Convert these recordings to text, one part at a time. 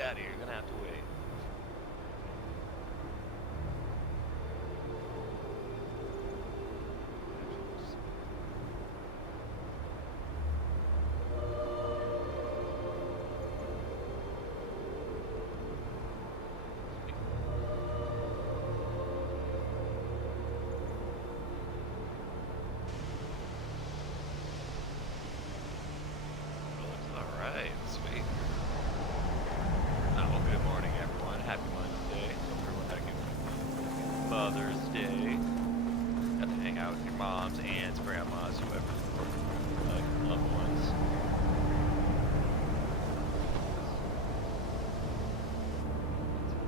out of here. You're gonna have to wait. Alright, sweet. Oh, good morning, everyone. Happy Monday. Hope everyone had a good Mother's Day. Got to hang out with your moms, aunts, grandmas, whoever, like loved ones.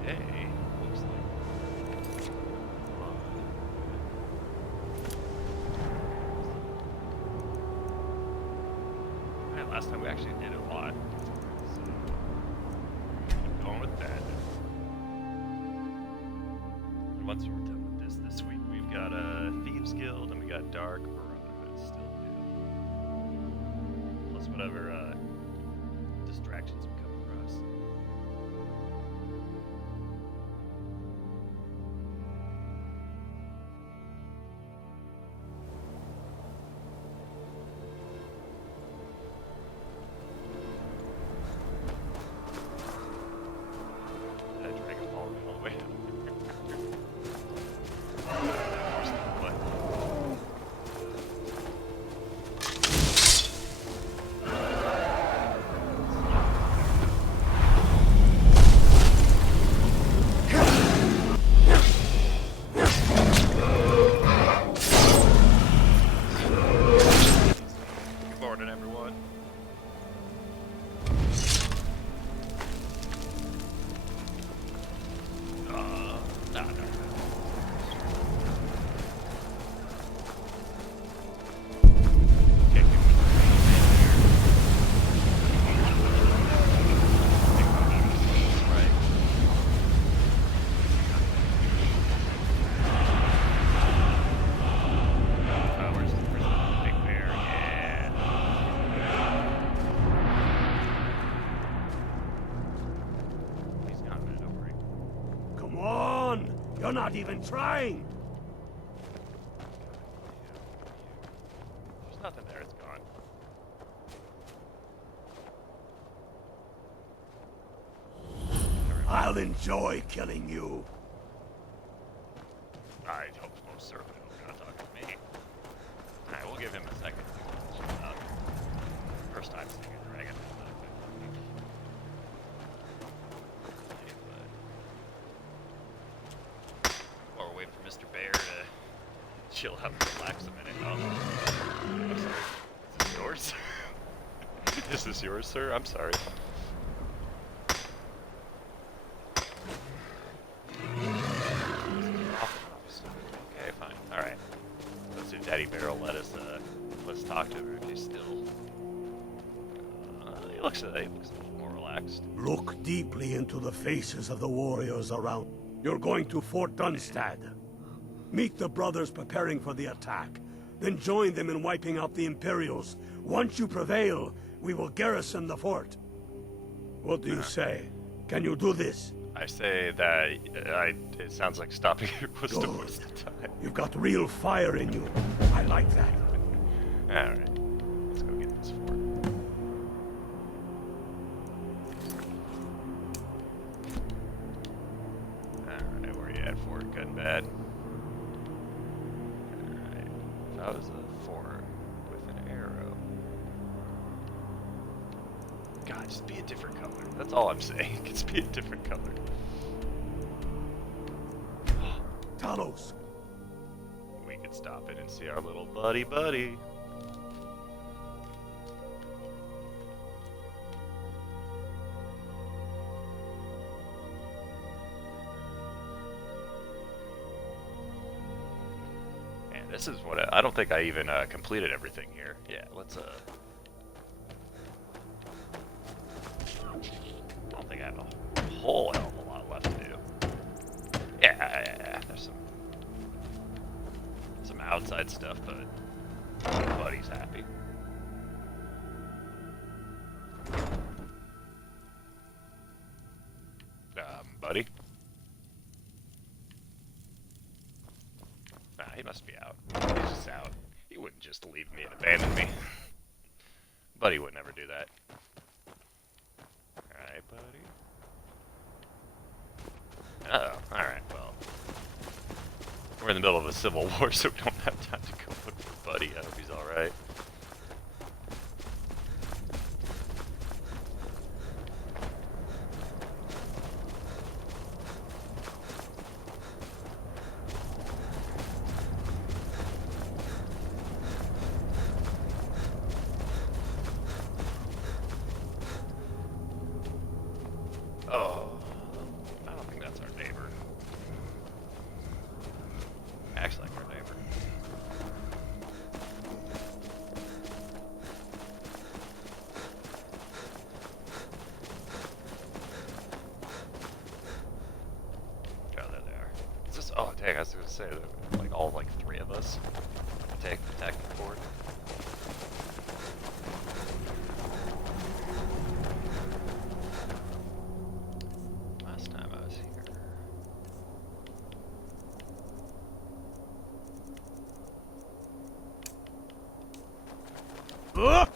Today looks like fun. Alright, last time we actually did a lot. So, I'm going with that. And once we're done with this week, we've got a Thieves Guild and we got Dark Brotherhood still to do. Plus whatever distractions we come across. That dragon followed me all the way down. What? Good morning, everyone. No. Okay, right. Where's the big bear? Yeah. He's gone, man. Don't worry. Come on! You're not even trying! There's nothing there. It's gone. I'll enjoy killing you. I hope most certainly you're not talking to me. Alright, we'll give him a second. First time seeing a dragon. While we're waiting for Mr. Bear to chill out and relax a minute. Oh, I'm sorry. Is this yours? Is this yours, sir? I'm sorry. Okay, fine. Alright. Let's do Daddy Bear will let us talk to him if he's still. He looks a little more relaxed. Look deeply into the faces of the warriors around. You're going to Fort Dunstad. Meet the brothers preparing for the attack. Then join them in wiping out the Imperials. Once you prevail, we will garrison the fort. What do you say? Can you do this? I say that it sounds like stopping it was a Good. waste of time. You've got real fire in you. I like that. Alright. Let's go get this fort. Alright, where you at, Fort? Good and bad? Alright. That was a fort with an arrow. God, just be a different color. That's all I'm saying. Just be a different color. Talos, We could stop it and see our little buddy. Man, this is what I don't think I even completed everything here. Yeah, let's I don't think I have a whole hell of a lot left to do. Yeah, there's some outside stuff, but buddy's happy. he must be out. He's just out. He wouldn't just leave me and abandon me. But he would never do that. Alright, buddy. Uh-oh. Alright, well. We're in the middle of a civil war, so we don't have time to go look for Buddy. I hope he's alright. Oh, I don't think that's our neighbor. Acts like our neighbor. Oh, there they are. Is this? Oh, dang! I was gonna say that, like all three of us attacking the fort. Last time I was here. All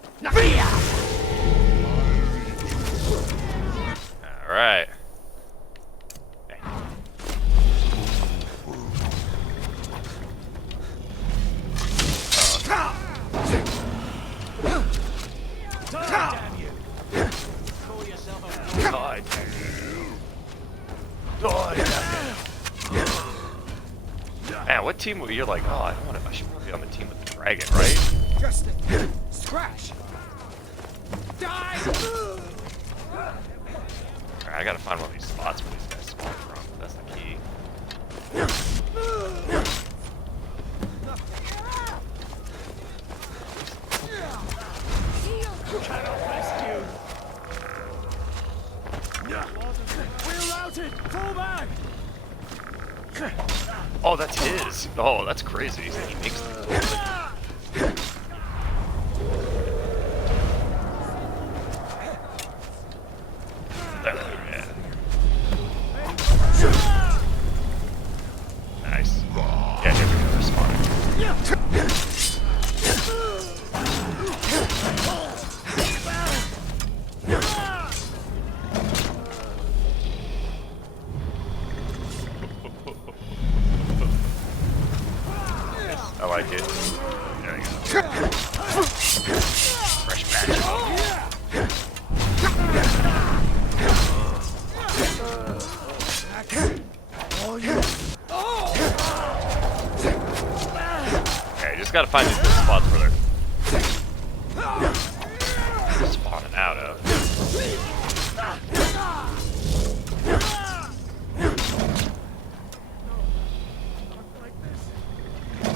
right. Man, what team were you like? Oh, I don't want to. I should probably be on the team with the dragon, right? Just scratch. Die. Alright, I gotta find one of these spots where these guys spawn from. That's the key. Cannot rescue. We're routed. Fall back. Oh, that's his. Oh, that's crazy. He makes them. Nice. Yeah, here we go. They're spawning. I like it. There you go. Fresh batch. Okay, just gotta find these little spots where they're spawning out of.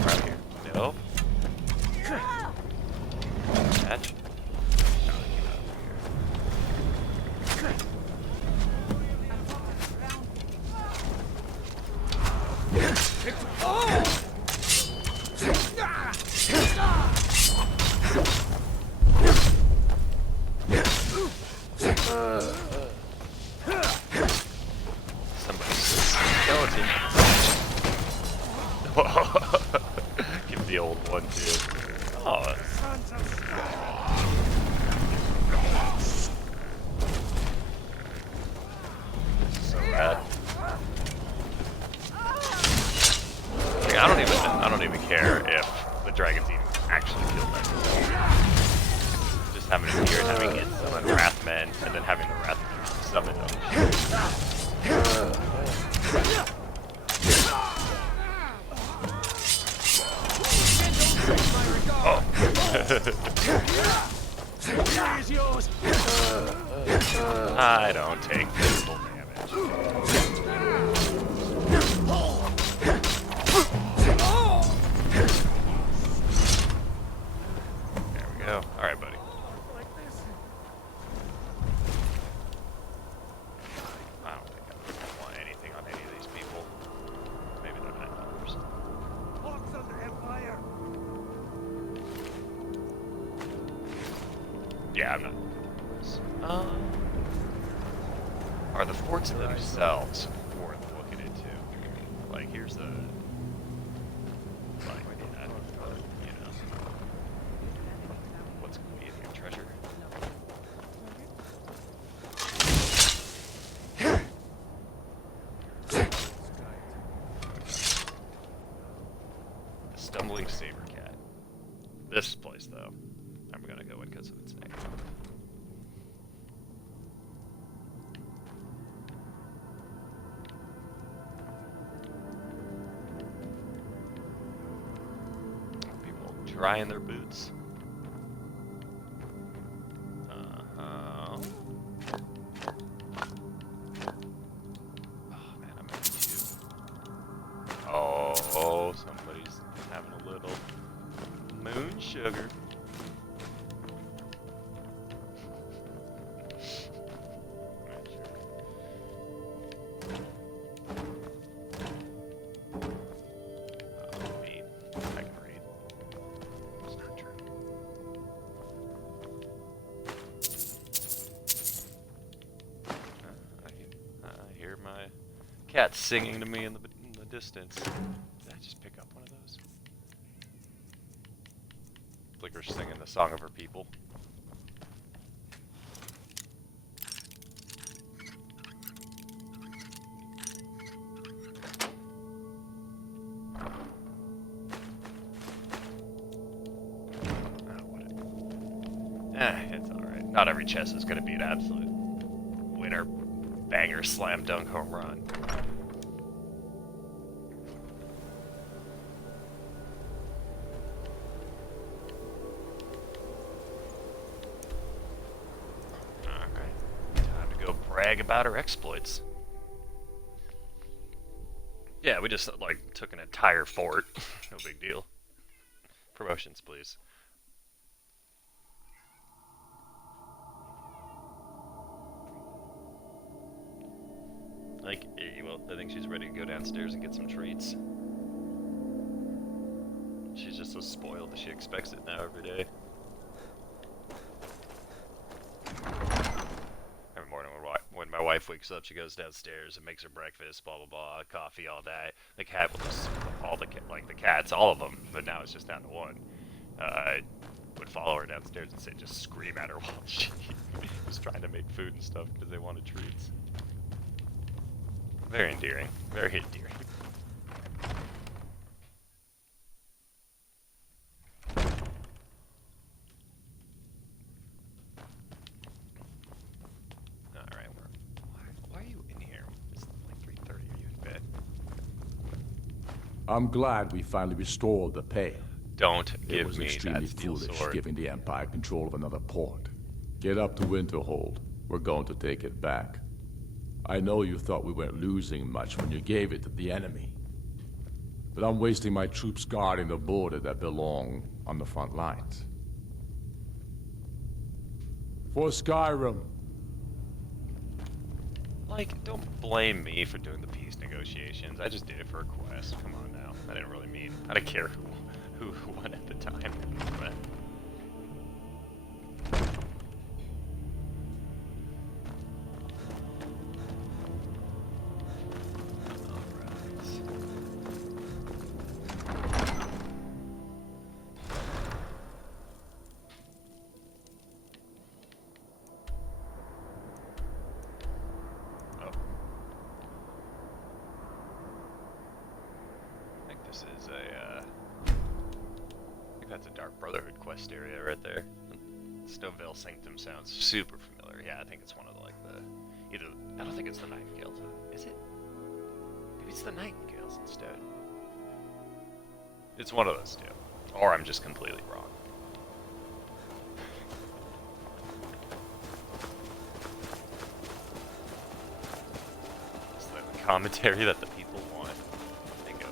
Right here. No. Catch. No, they came out Somebody's skeleton. Give the old one too. Oh. So bad. Like, I don't even care if the dragon team actually killed them. Just having it here and having it summon Wrathmen and then having the Wrathmen summon them. Oh. I don't take physical damage. There we go. Alright, buddy. I don't think I want anything on any of these people. Maybe they're not numbers. Yeah, I'm not doing this. Are the forts themselves worth looking into? Like, here's the... stumbling saber cat. This place, though, I'm gonna go in because of its name. People drying their boots. Oh man, I'm at you. Oh, somebody's having a little moon sugar. Oh, me. I can read. It's not true. I hear my cat singing to me in the distance. Did I just pick up one of those? Flicker's singing the song of her people. It's alright. Not every chest is gonna be an absolute winner, banger, slam dunk, home run. Brag about our exploits. Yeah, we just like took an entire fort. No big deal. Promotions, please. Like, well, I think she's ready to go downstairs and get some treats. She's just so spoiled that she expects it now every day. Every morning when my wife wakes up, she goes downstairs and makes her breakfast, blah blah blah, coffee all day. The cat will just, the cats, all of them, but now it's just down to one. Would follow her downstairs and say, just scream at her while she was trying to make food and stuff because they wanted treats. Very endearing, very endearing. I'm glad we finally restored the pale. Don't It give was me extremely that steel foolish sword. giving the Empire control of another port. Get up to Winterhold. We're going to take it back. I know you thought we weren't losing much when you gave it to the enemy. But I'm wasting my troops guarding the border that belong on the front lines. For Skyrim. Like, don't blame me for doing the peace negotiations. I just did it for a quest. Come on now. I didn't really mean. I didn't care who won at the time. But quest area right there. Stovale Sanctum sounds super familiar. Yeah, I think it's one of either. I don't think it's the Nightingales. Is it? Maybe it's the Nightingales instead. It's one of those two. Or I'm just completely wrong. It's the commentary that the people want. Bingo.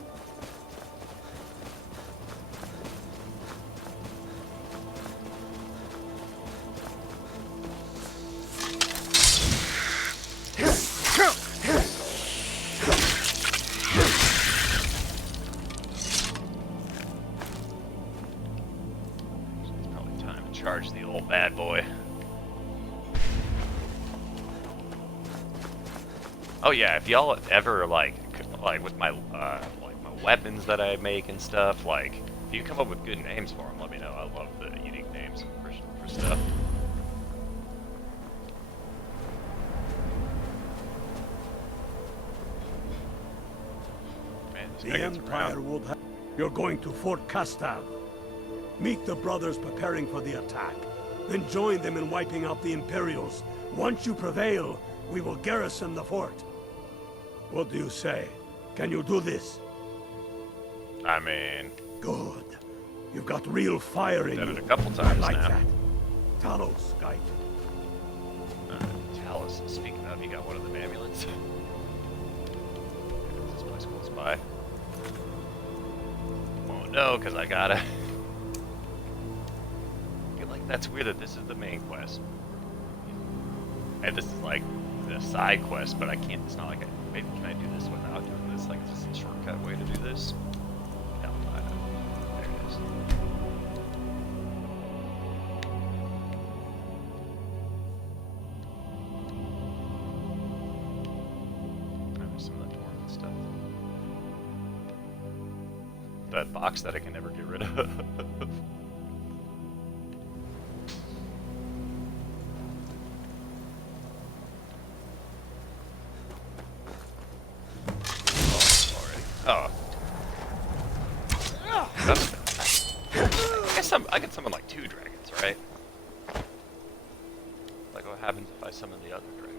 Charge the old bad boy. Oh yeah, if y'all ever like with my my weapons that I make and stuff, like if you come up with good names for them, let me know. I love the unique names for stuff. Man, this The guy gets Empire around. would have... You're going to Fort Castav. Meet the brothers preparing for the attack. Then join them in wiping out the Imperials. Once you prevail, we will garrison the fort. What do you say? Can you do this? I mean, Good. You've got real fire in done you. it a couple I times like now. that. Talos, guide. Talos, speaking of, you got one of them amulets. This place close by. Oh no, because I gotta. I feel like that's weird that this is the main quest. And this is like the side quest, but I can't. It's not like maybe can I do this without doing this? Like, is this a shortcut way to do this? Hell, I don't know. There it is. There's some of that dwarven stuff. That box that I can never get rid of. Oh. I can summon like 2 dragons, right? Like, what happens if I summon the other dragon?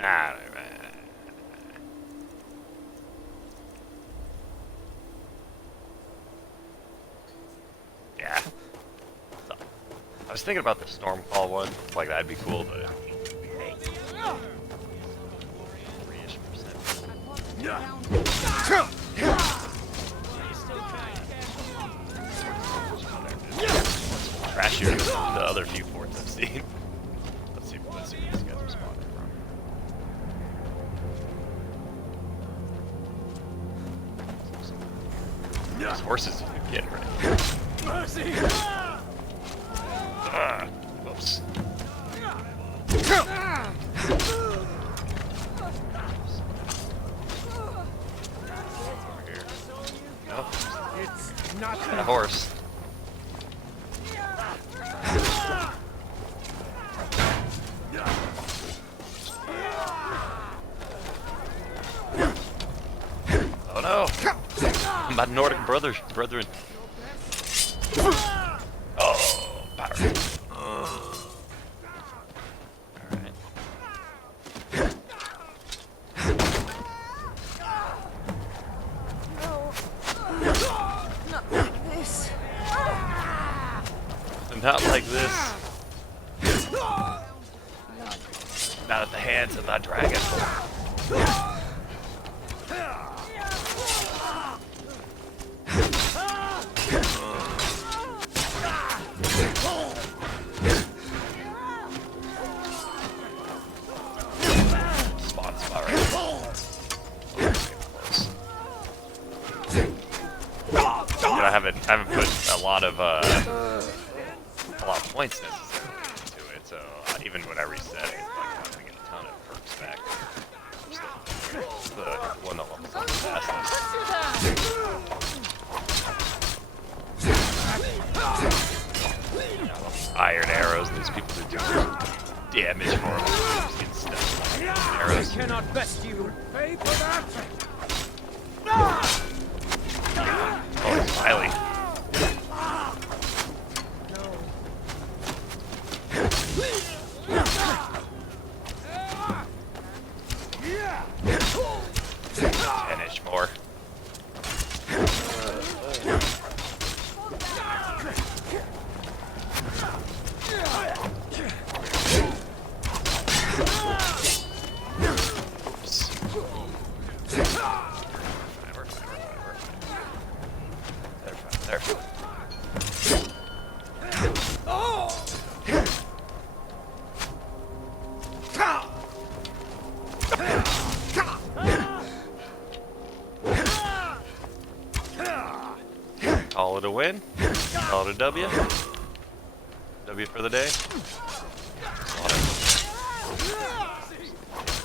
Ah, yeah. So, I was thinking about the Stormcall one, like that'd be cool, but hey. 3-ish%. Trashier than the other few forts I've seen. Let's see where these guys are spawning from. These horses are getting ready. Mercy! Whoops. Over here. Nope. It's not Got a horse. Oh no! My Nordic brethren. Oh, power. Alright. Not like this. Not like this. Not at the hands of that dragon. Spawn spot right. I haven't put a lot of points necessarily into it, so even when I reset it, like, I'm gonna get a ton of perks back. Just the one that levels up the fastest. Iron arrows, these people that do damage for them. Just get stuck with I arrows. cannot best you. Pay for that! Oh, it's Miley. Finish more. Oops. We're fine. They're fine. Call it a win. Call it a W. W for the day. Still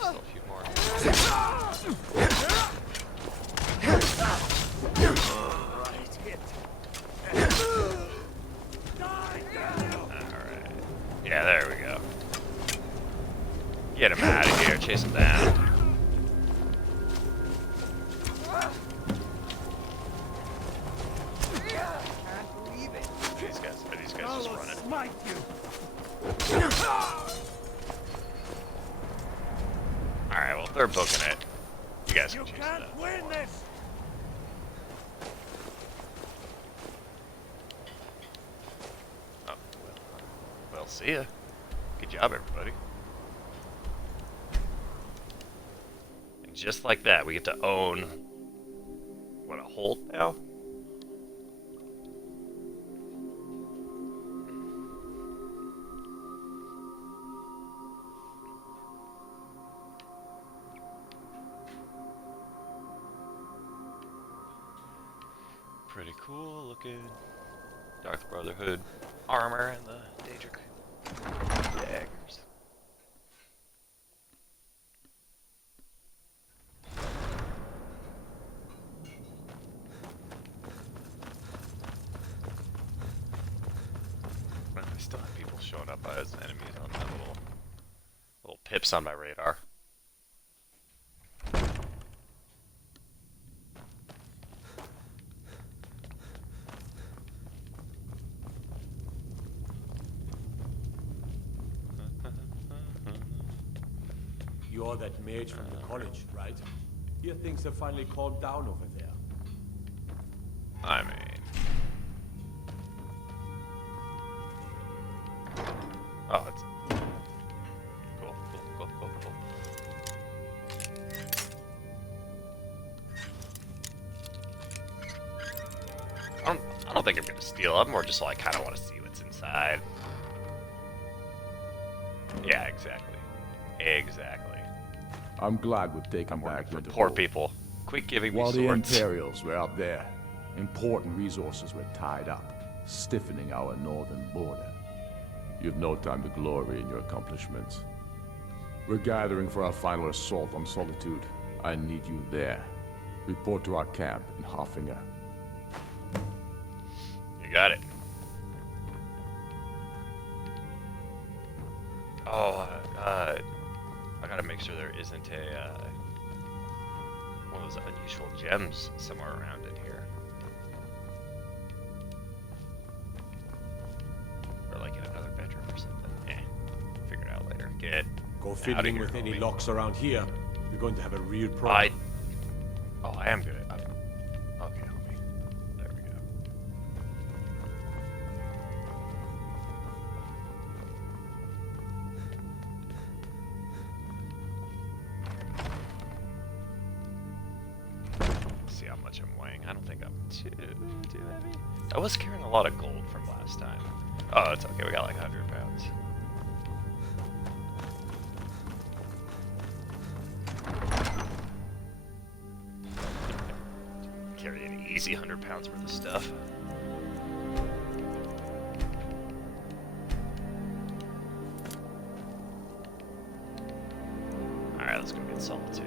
a few more. Right hit. Die! Yeah, there we go. Get him out of here. Chase him down. These guys just running. Smite you. Alright, well, if they're booking it, you guys can You chase it can't down. win this. Oh, well, see ya. Good job, everybody. And just like that, we get to own, what, a hold now? Pretty cool looking. Dark Brotherhood armor and the Daedric daggers. I still have people showing up as enemies on my little pips on my radar. You're that mage from the college, right? Hear things have finally calmed down over there. I mean... Oh, it's... Cool. I don't think I'm gonna steal. I'm more just like, kind of want to see what's inside. Yeah, exactly. I'm glad we've taken I'm back working for Winterhold. poor people. Quit giving me While the swords. Imperials were out there, important resources were tied up, stiffening our northern border. You've no time to glory in your accomplishments. We're gathering for our final assault on Solitude. I need you there. Report to our camp in Hoffinger. You got it. Oh, I gotta make sure there isn't a, one of those unusual gems somewhere around in here. Or like in another bedroom or something. Figure it out later. Get Go outta fiddling here, with any homie. locks around here. You're going to have a real problem. I am good. Okay, homie. There we go. See how much I'm weighing. I don't think I'm too heavy. I was carrying a lot of gold from last time. Oh, it's okay. We got like 100 pounds. Carry an easy 100 pounds worth of stuff. Alright, let's go get Solitude.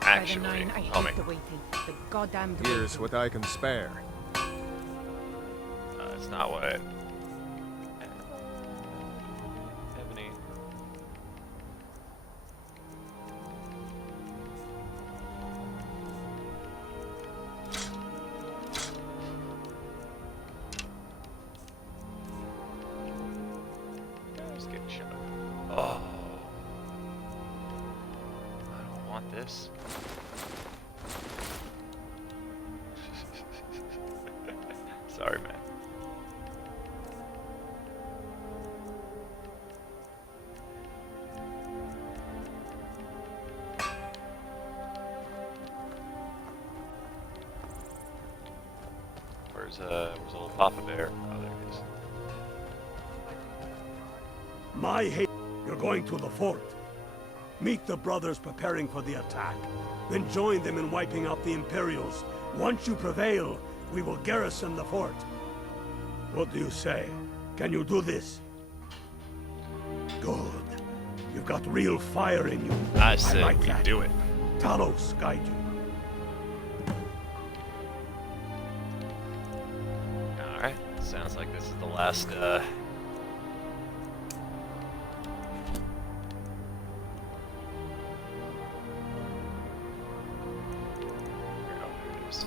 By the Actually, nine, I homie. hate the waiting. The goddamn Here's waiting. what I can spare. It's not what. Ebony. Just getting shot. Oh. I don't want this. Sorry, man. Where's old Papa Bear? Oh, there he is. My hate. You're going to the fort. Meet the brothers preparing for the attack. Then join them in wiping out the Imperials. Once you prevail, we will garrison the fort. What do you say? Can you do this? Good. You've got real fire in you. I said like we that. do it. Talos guide you. Alright, sounds like this is the last, Oh, there it is.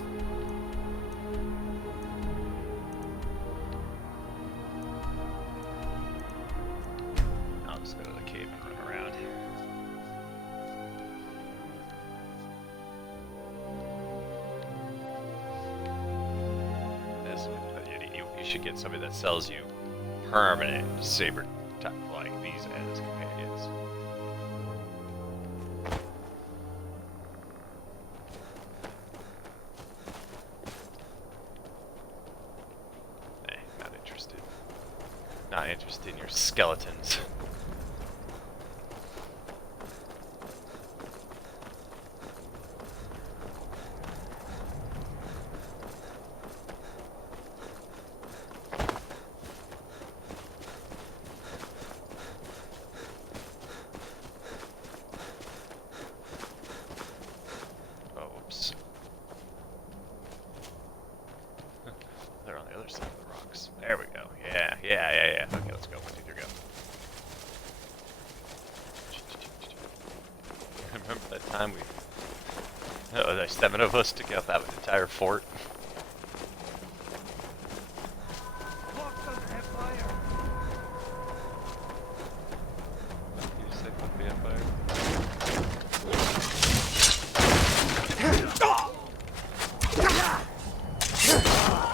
I'll just go to the cave and run around. You should get somebody that sells you permanent saber type like these as companions. Not interested. Not interested in your skeletons. They're on the other side of the rocks. There we go. Yeah. Okay, let's go. 1, 2, 3, go. Remember that time there's 7 of us took out that entire fort? You just say fuck the Empire?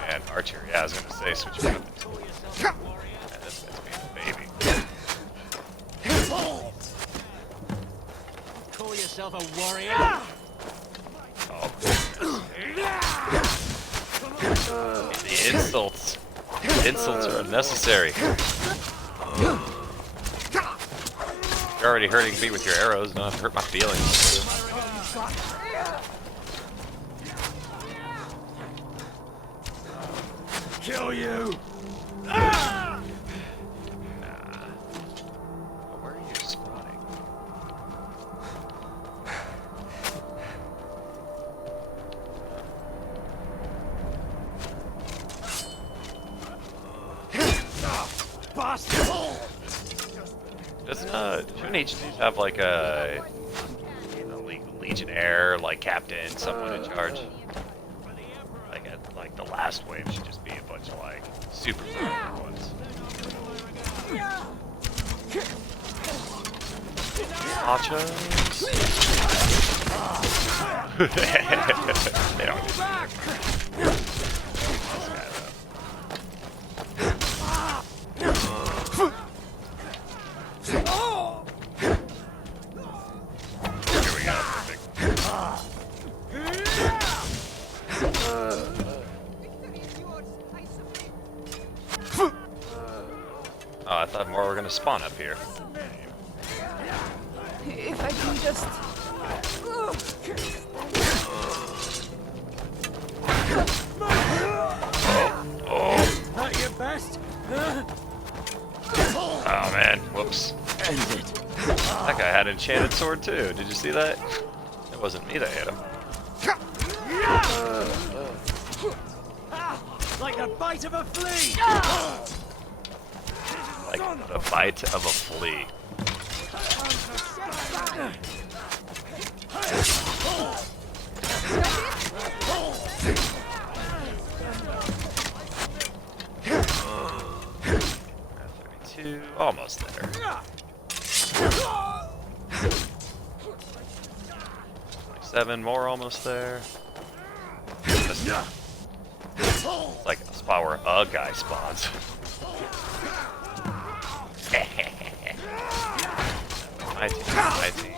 Man, archery, yeah, I was gonna say switch it up. Man, this guy's being a baby. Call yourself a warrior? Oh, the insults. Insults are unnecessary. You're already hurting me with your arrows, don't have to hurt my feelings. Kill you! Nah. Where are you spawning? Shouldn't HDs have like a Legionnaire, like captain, someone in charge? Like the last wave should just be a bunch of like super ones. Machos. They don't need Here we go. Perfect. Oh, I thought more were gonna spawn up here. If I can just... Not your best? Oh man, whoops. That guy had an enchanted sword too. Did you see that? It wasn't me that hit him. Like the bite of a flea! Like the bite of a flea. Almost there. 27 more, almost there. It's like a spot where a guy spawns. My team.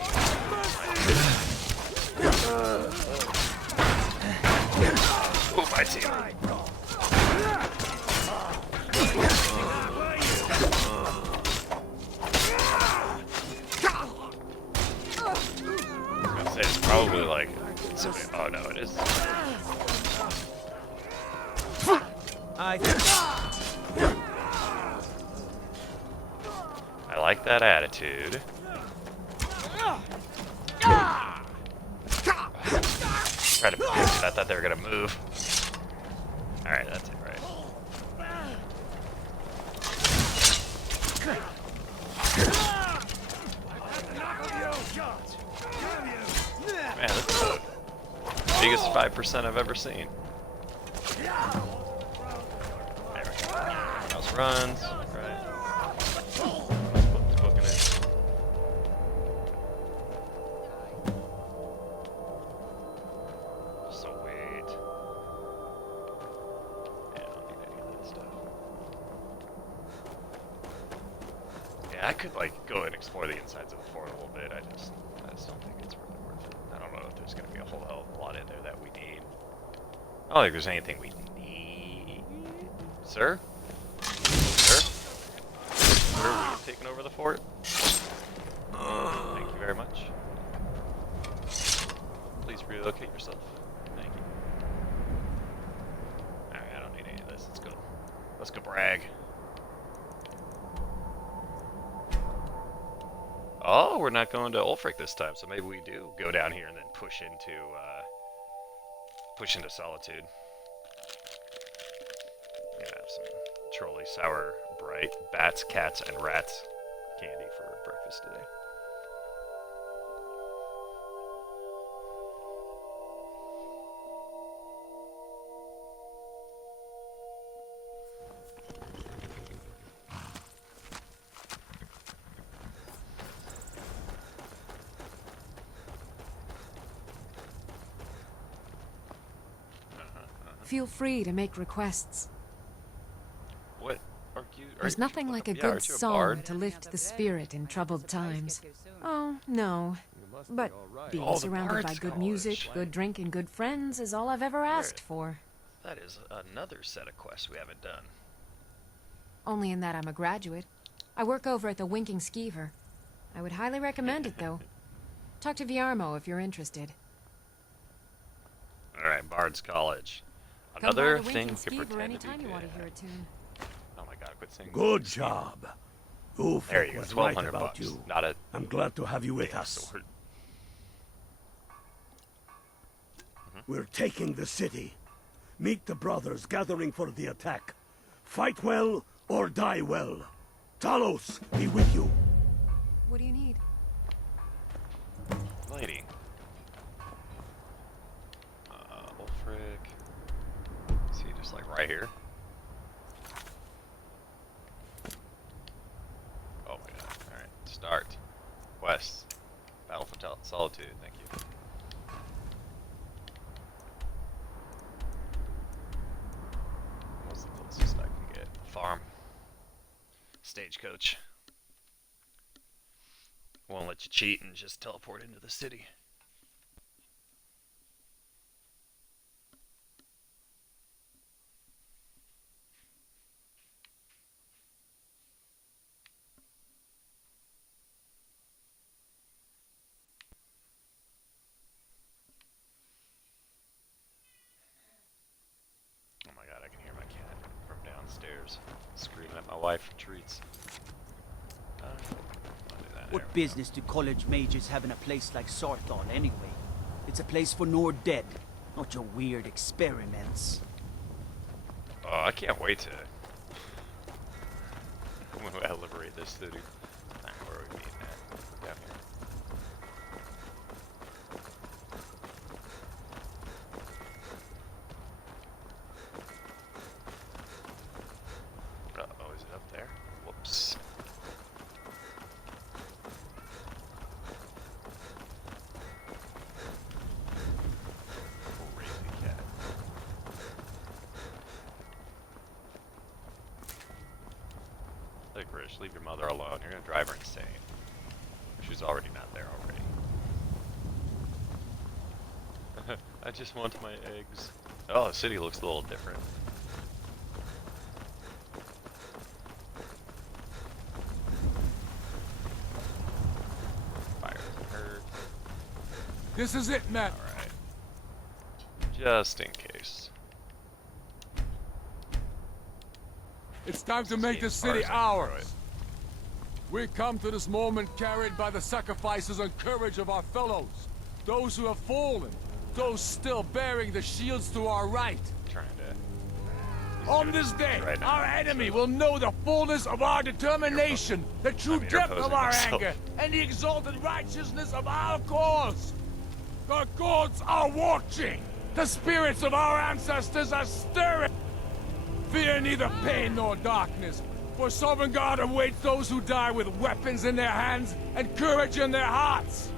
Ooh, my team. I was gonna say it's probably like. Oh no, it is. I like that attitude. Try to protect it. I thought they were gonna move. Alright, that's it, right? Man, that's the biggest 5% I've ever seen. There we go. Mouse runs. Right. It's booking it. So wait. Yeah, I don't need any of that stuff. Yeah, I could like go and explore the insides of the fort a little bit. I just don't think it's really worth it. I don't know if there's gonna be a whole hell of a lot in there that we need. I don't think there's anything we need. Sir? Sir? Sir, we have taken over the fort. Thank you very much. Please relocate yourself. Thank you. Alright, I don't need any of this. Let's go. Let's go brag. Oh, we're not going to Ulfric this time, so maybe we do go down here and then push into Solitude. Yeah, have some trolley sour bright bats, cats, and rats candy for breakfast today. Feel free to make requests. What? There's nothing like a good song to lift the spirit in troubled times. Oh, no. But being Oh, the surrounded by Bard's good College. music, good drink, and good friends is all I've ever asked for. That is another set of quests we haven't done. Only in that I'm a graduate. I work over at the Winking Skeever. I would highly recommend it, though. Talk to Viarmo if you're interested. Alright, Bard's College. Come Another by the thing Winking we could Skeever pretend to anytime be you want good to hear a at. tune. Oh my god, quit singing. Good job. There you Ulfric go, was right 1,200 about bucks. you. Not a I'm glad to have you with big us. sword. We're taking the city. Meet the brothers gathering for the attack. Fight well or die well. Talos be with you. What do you need? Lady. Ulfric. Is he just like right here? Oh my god. Alright. Start. Quest. Battle for Solitude. Thank you. What's the closest I can get? Farm. Stagecoach. Won't let you cheat and just teleport into the city. Oh my god, I can hear my cat from downstairs screaming at my wife for treats. I'll do that What there. business do college mages have in a place like Sarthal anyway? It's a place for Nord dead, not your weird experiments. Oh, I can't wait to when I liberate this city. Alright, where are we meeting at? Down here. Uh-oh, is it up there? Whoops. Crazy cat. Look, Rich, leave your mother alone. You're gonna drive her insane. She's already not there already. I just want my eggs. Oh, the city looks a little different. This is it, man. Alright. Just in case. It's time to This make game this city as far as I can ours. We come to this moment carried by the sacrifices and courage of our fellows. Those who have fallen. Those still bearing the shields to our right. Trying to... On this day, right now, our enemy will know the fullness of our determination, the true depth of interposing our myself. anger, and the exalted righteousness of our cause. The gods are watching. The spirits of our ancestors are stirring. Fear neither pain nor darkness, for sovereign God awaits those who die with weapons in their hands and courage in their hearts.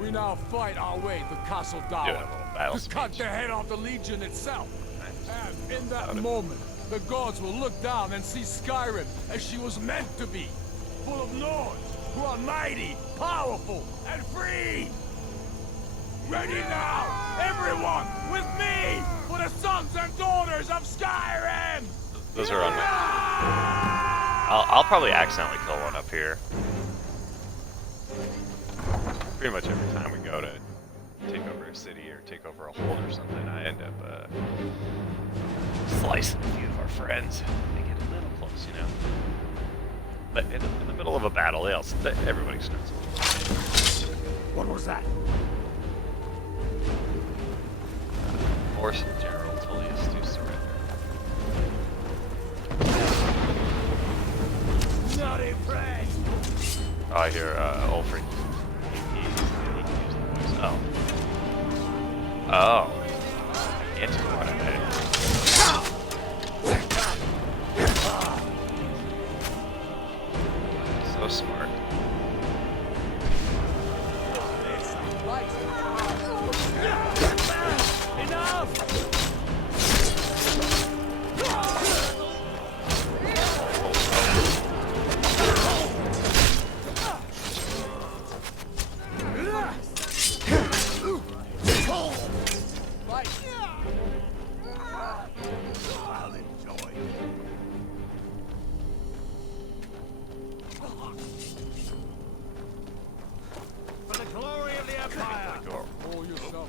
We now fight our way to Castle Doing a Dower, little battle to cut speech. the head off the Legion itself. And in that About it. moment, the gods will look down and see Skyrim as she was meant to be, full of lords who are mighty, powerful, and free. Ready now, everyone, with me, for the sons and daughters of Skyrim! Those are on my... I'll probably accidentally kill one up here. Pretty much every time we go to take over a city or take over a hold or something, I end up slicing a few of our friends. They get a little close, you know. But in the middle of a battle, everybody starts. What was that? Force General Tullius to surrender. Not impressed. Oh, I hear Ulfric. He can use the voice. Oh. Oh. Into what I did. So smart. I'll enjoy it. For the glory of the Empire. Go. Pull yourself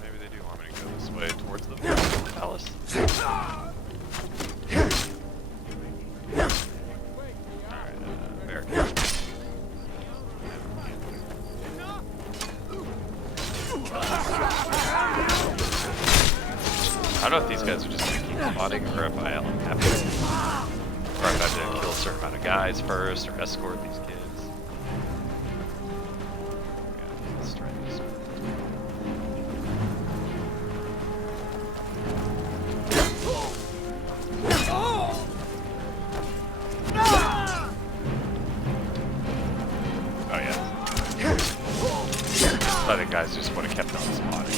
Maybe they do want me to go this way towards the palace. Alright, barricade. I don't know if these guys are just gonna keep spotting or if I have to, or if I have to kill a certain amount of guys first or escort these kids. Yeah, let's try this. Oh yeah. I think guys just would have kept on spotting.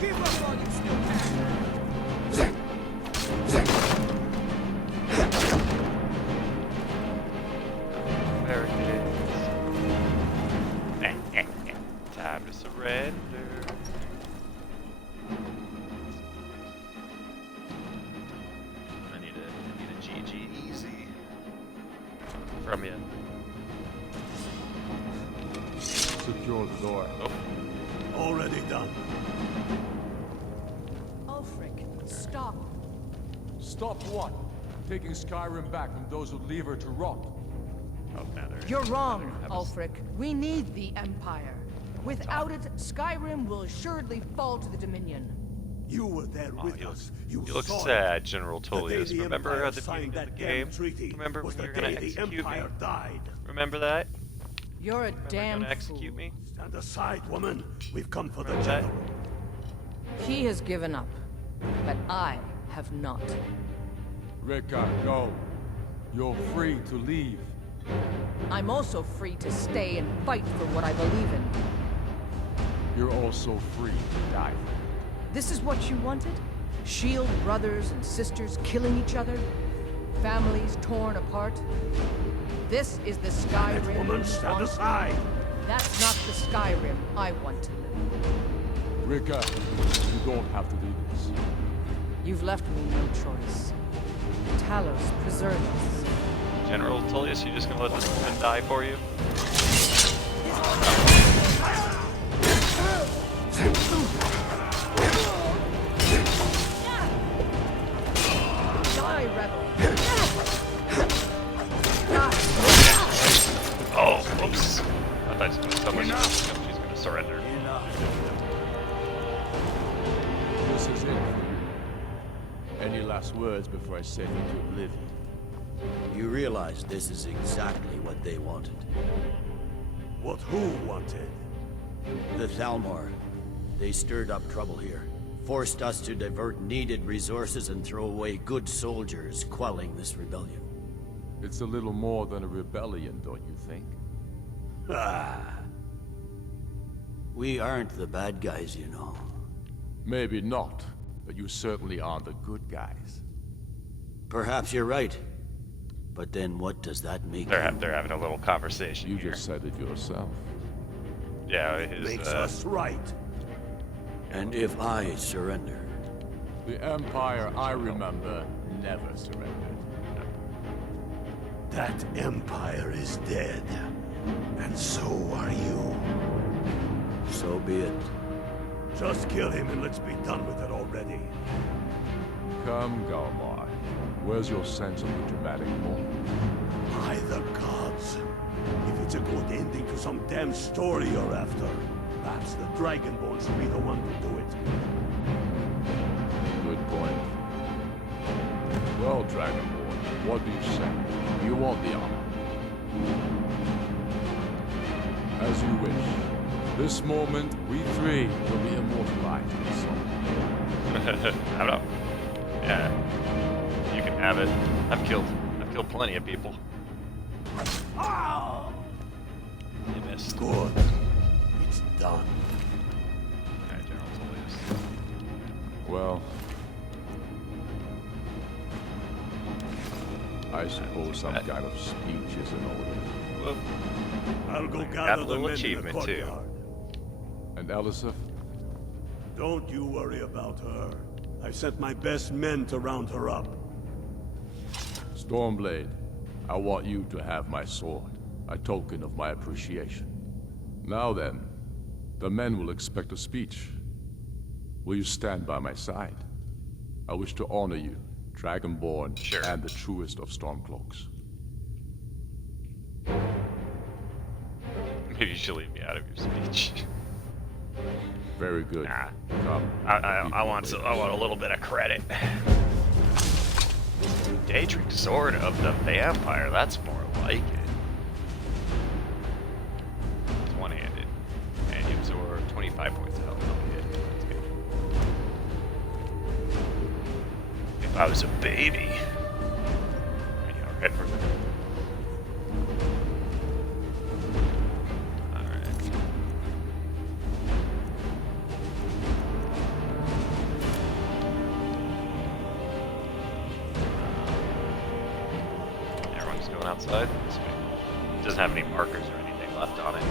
Keep up while you still can. Barricades. Time to surrender. I need a GG easy from you. secure the door. Oh, Already done. Ulfric, stop. Stop what? Taking Skyrim back from those who leave her to rot. oh now they're... You're wrong, have a- Ulfric. We need the Empire. Without it, Skyrim will assuredly fall to the Dominion. You were there Oh, with you us. You look saw it. sad, General The day Tullius. the Remember Empire at the signed beginning of that the damn game? treaty Remember was when the you were gonna day the execute me? Empire died. Remember that? You're a Remember damn gonna execute fool. me? Stand aside, woman. We've come for the Remember that? general. He has given up, but I have not. Rika, go. You're free to leave. I'm also free to stay and fight for what I believe in. You're also free to die. This is what you wanted? Shield brothers and sisters killing each other? Families torn apart? This is the Skyrim Woman, you stand want? aside. That's not the Skyrim I want to live. Rika, you don't have to do this. You've left me no choice. Talos, preserve us. General Tullius, you just gonna let this woman die for you? Die, rebel! Oh, whoops. I thought someone she's gonna surrender. This is it for you. Any last words before I send you to oblivion? You realize this is exactly what they wanted. What who wanted? The Thalmor. They stirred up trouble here. Forced us to divert needed resources and throw away good soldiers, quelling this rebellion. It's a little more than a rebellion, don't you think? Ah, We aren't the bad guys, you know. Maybe not, but you certainly aren't the good guys. Perhaps you're right. But then what does that make They're you? having a little conversation You here. just said it yourself. Yeah, his, makes us right. And if I surrender? The Empire, I remember, never surrendered. That empire is dead. And so are you. So be it. Just kill him and let's be done with it already. Come, Galmar. Where's your sense of the dramatic moment? By the gods. If it's a good ending to some damn story you're after, perhaps the Dragonborn should be the one to do it. Good point. Well, Dragonborn, what do you say? You want the honor? As you wish. This moment, we three will be immortalized in song. I don't know. Yeah, you can have it. I've killed plenty of people. You missed. Good. It's done. Alright, General Tullius. Well, I suppose some kind of speech is in order. Whoop. I'll go Got gather a the little men in the achievement, too. courtyard. And Elisif? Don't you worry about her. I've sent my best men to round her up. Stormblade, I want you to have my sword, a token of my appreciation. Now then, the men will expect a speech. Will you stand by my side? I wish to honor you, Dragonborn, Sure. and the truest of Stormcloaks. Maybe you should leave me out of your speech. Very good. Nah. Come. I want a little bit of credit. Daedric Sword of the Vampire, that's more like it. It's one-handed. And you absorb 25 points of health. Okay, that's good. If I was a baby. Alright, Alright. Everyone's going outside. Sweet. It doesn't have any markers or anything left on it.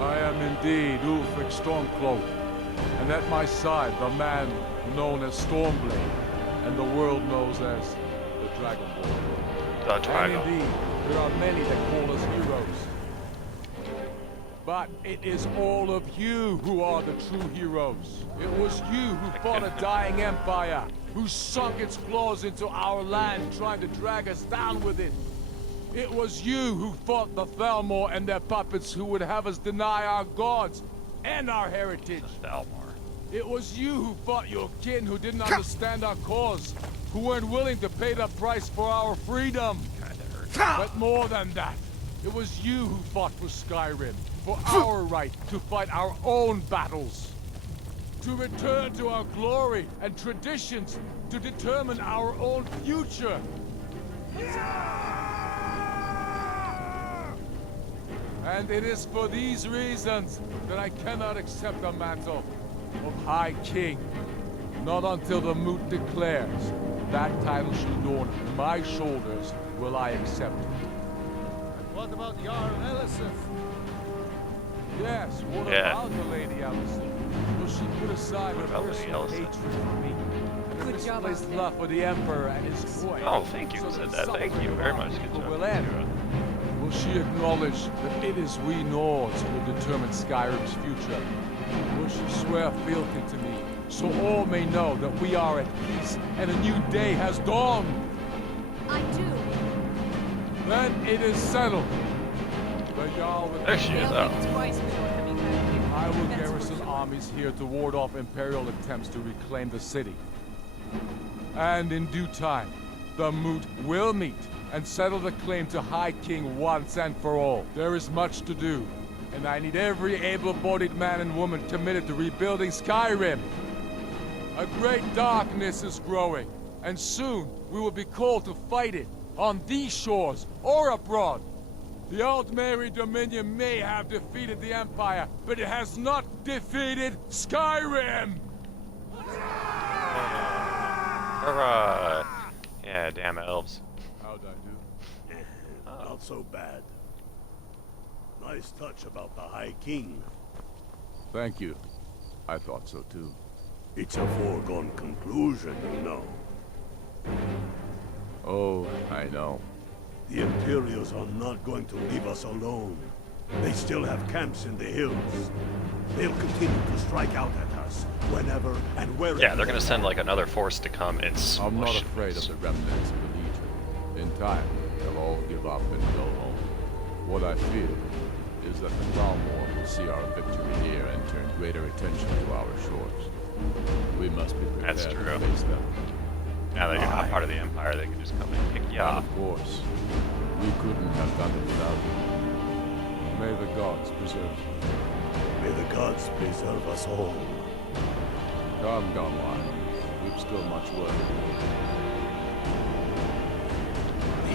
I am indeed Ulfric Stormcloak, and at my side the man known as Stormblade, and the world knows as the Dragonborn. The And Dragon. indeed, there are many that call us heroes. But it is all of you who are the true heroes. It was you who fought a dying empire, who sunk its claws into our land, trying to drag us down with it. It was you who fought the Thalmor and their puppets who would have us deny our gods and our heritage. Thalmor. It was you who fought your kin who didn't understand our cause, who weren't willing to pay the price for our freedom. Kinda hurt. But more than that, it was you who fought for Skyrim, for our right to fight our own battles. To return to our glory and traditions, to determine our own future. And it is for these reasons that I cannot accept the mantle of High King. Not until the moot declares that title shall adorn my shoulders will I accept it. What heard about Jarl Elisif? Yes, what Yeah. about the Lady Allison? Will she put aside her about Lady personal Allison? hatred for me? And her Good job misplaced out there. love for the Emperor and his court? Oh, thank you So who said that that. Thank you very much. Good job. will end. Will she acknowledge that it is we Nords who will determine Skyrim's future? Will she swear fealty to me, so all may know that we are at peace and a new day has dawned? I do. Then it is settled. The Jarl will... There she is. They'll Oh. think twice before coming back here. I will That's for garrison sure. armies here to ward off Imperial attempts to reclaim the city. And in due time, the Moot will meet and settle the claim to High King once and for all. There is much to do, and I need every able-bodied man and woman committed to rebuilding Skyrim. A great darkness is growing, and soon we will be called to fight it, on these shores or abroad. The Altmeri Dominion may have defeated the Empire, but it has not defeated Skyrim! Hurrah! Yeah, damn elves. How'd I do? Not so bad. Nice touch about the High King. Thank you. I thought so too. It's a foregone conclusion, you know. Oh, I know. The Imperials are not going to leave us alone. They still have camps in the hills. They'll continue to strike out at us whenever and wherever. Yeah, they're gonna send like another force to come and smush. I'm not afraid of the remnants of the Legion. In time, they'll all give up and go home. What I fear is that the Thalmor will see our victory here and turn greater attention to our shores. We must be prepared That's to true. face them. Now that you're not part of the Empire, they can just come and pick you And up. of course, we couldn't have done it without you. May the gods preserve you. May the gods preserve us all. Come, Gamlar. We've still much work to do.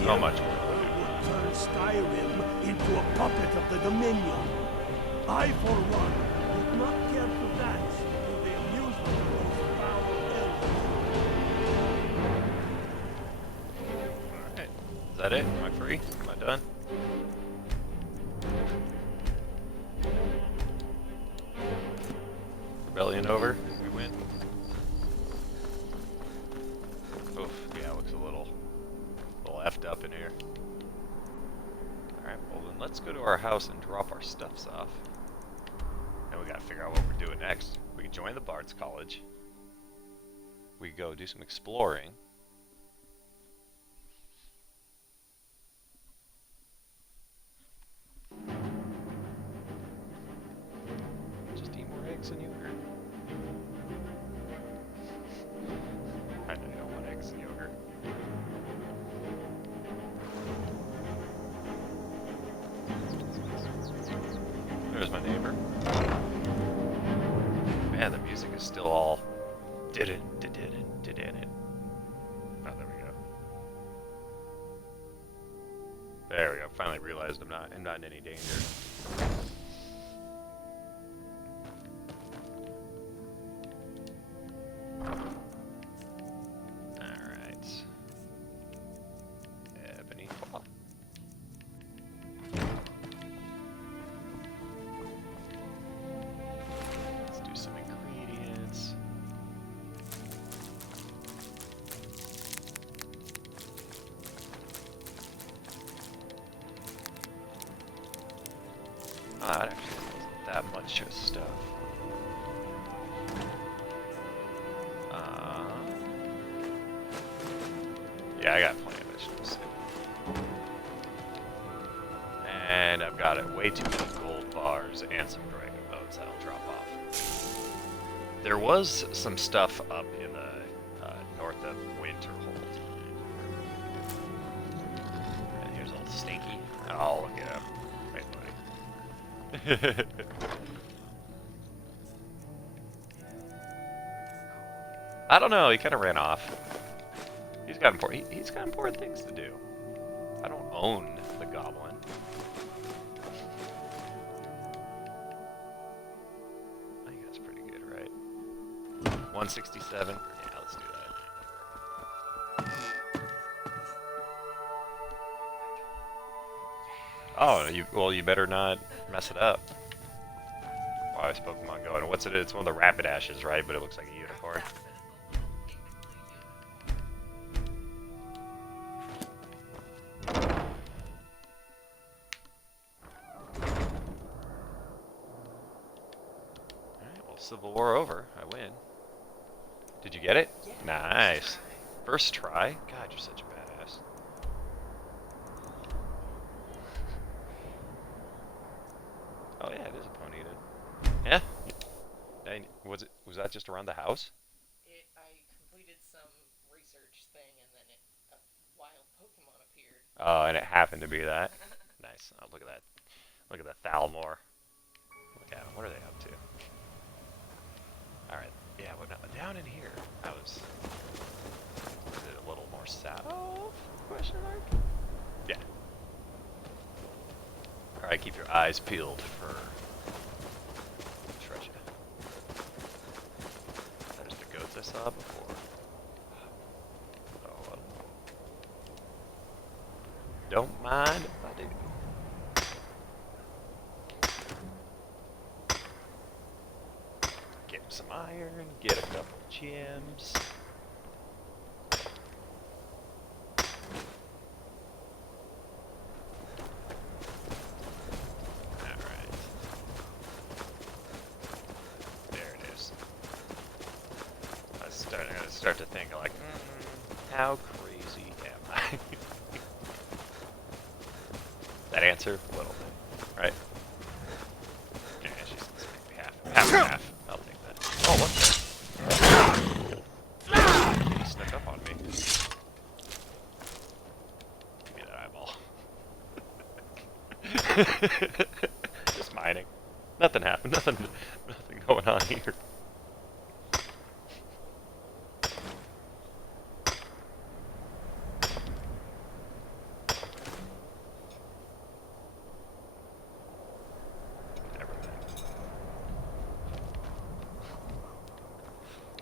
So much work. Would turn Skyrim into a puppet of the Dominion. I, for one, would not care for that for the amusement of those foul elves. Alright. Is that it? Am I free? Am I done? Rebellion over? We win? Oof, yeah, it looks a little effed up in here. Alright, well then let's go to our house and drop our stuffs off. And we gotta figure out what we're doing next. We can join the Bard's College. We can go do some exploring. Just eat more eggs and yogurt. I know you don't want eggs and yogurt. There's my neighbor. Man, the music is still all did it. Oh, there we go. There we go. Finally realized I'm not in any danger. Alright. Ebony claw. Let's do some ingredients. That actually wasn't that much stuff. Yeah, I got plenty of vegetables. And I've got way too many gold bars and some dragon bones that'll drop off. There was some stuff up in the north of Winterhold. And here's old Stinky. Oh, look at him. Wait, buddy. I don't know, he kind of ran off. He's got important things to do. I don't own the goblin. I think that's pretty good, right? 167. Yeah, let's do that. Oh, you better not mess it up. Why is Pokemon going? What's it? It's one of the Rapidashes, right? But it looks like a unicorn. Alright, well, Civil War over. I win. Did you get it? Yeah, Nice. First try? God, you're such a badass. Oh yeah, it is a Ponyta. Yeah. Was that just around the house? I completed some research thing, and then a wild Pokemon appeared. Oh, and it happened to be that. Nice. Oh, look at that. Look at the Thalmor. Look at 'em. What are they up to? All right. Yeah, well, down in here. I was. Is it a little more south? Question mark. Yeah. All right. Keep your eyes peeled for treasure. There's the goats I saw before. Oh, well. Don't mind if I do. Get some iron, get a couple gems. Alright. There it is. I'm gonna start to think like, how crazy am I? That answer? A little bit, right? Yeah, she's maybe half and half. I'll take that. Oh, what the? He snuck up on me. Give me that eyeball. Just mining. Nothing happened. Nothing going on here.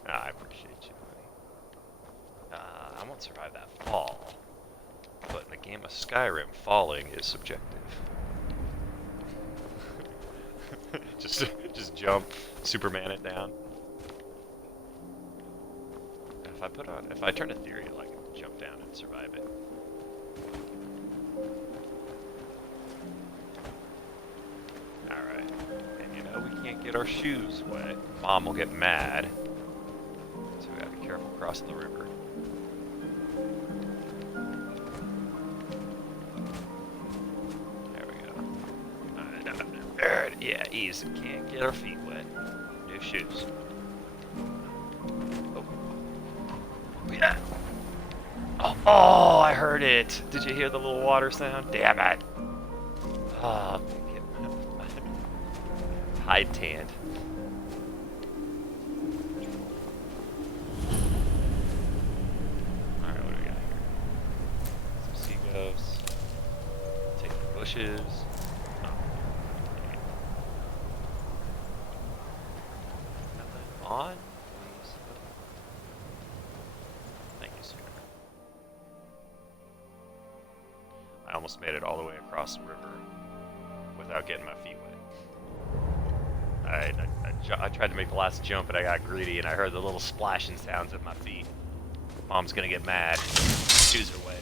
I appreciate you, buddy. I won't survive that fall, but in the game of Skyrim, falling is subjective. just jump, Superman it down. If I turn Ethereal, I can jump down and survive it. Alright, and you know we can't get our shoes wet. Mom will get mad. So we gotta be careful crossing the river. There we go. No. Yeah, easy. Can't get our feet wet. New shoes. Oh. Yeah. Oh, I heard it. Did you hear the little water sound? Damn it. Oh, hide tanned. Alright, what do we got here? Some sea ghosts. Take the bushes. Oh. Nothing on, please. Thank you, sir. I almost made it all the way across the river without getting my feet wet. I tried to make the last jump, but I got greedy, and I heard the little splashing sounds at my feet. Mom's gonna get mad. Shoes are wet.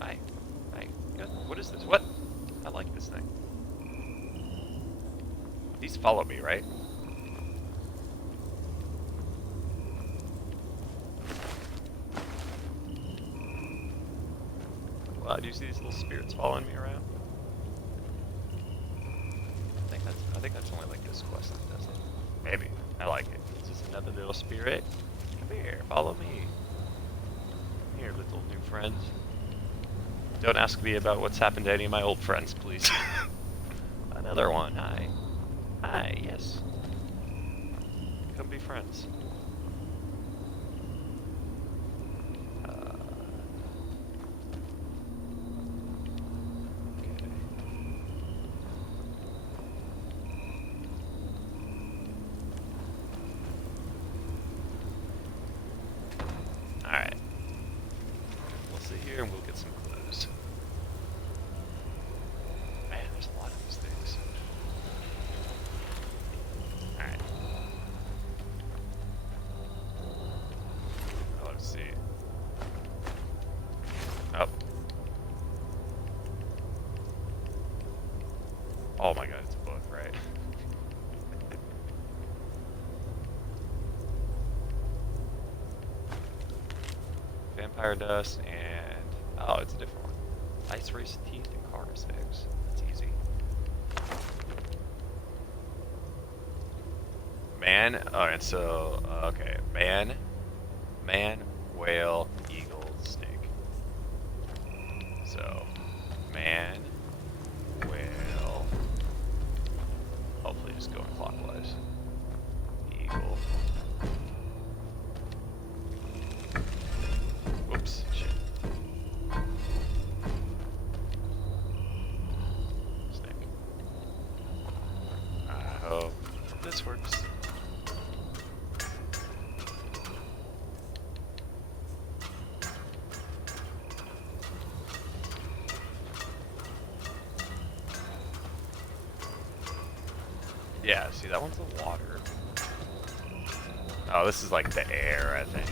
Hi. What is this? What? I like this thing. These follow me, right? Wow, do you see these little spirits following me around? I think that's only like this quest that does it. Maybe. I like it. It's just another little spirit. Come here, follow me. Come here, little new friends. Don't ask me about what's happened to any of my old friends, please. Another one. Hi. Hi, yes. Come be friends. Oh my god, it's a book, right? Vampire dust and oh, it's a different one. Ice race teeth and Carter's eggs. That's easy. Man, oh, and so okay, man, whale, eagle, snake. So, man, whale. Hopefully, just going clockwise. Eagle. Whoops, shit. Snake. I hope this works. Yeah, see, that one's the water. Oh, this is like the air, I think.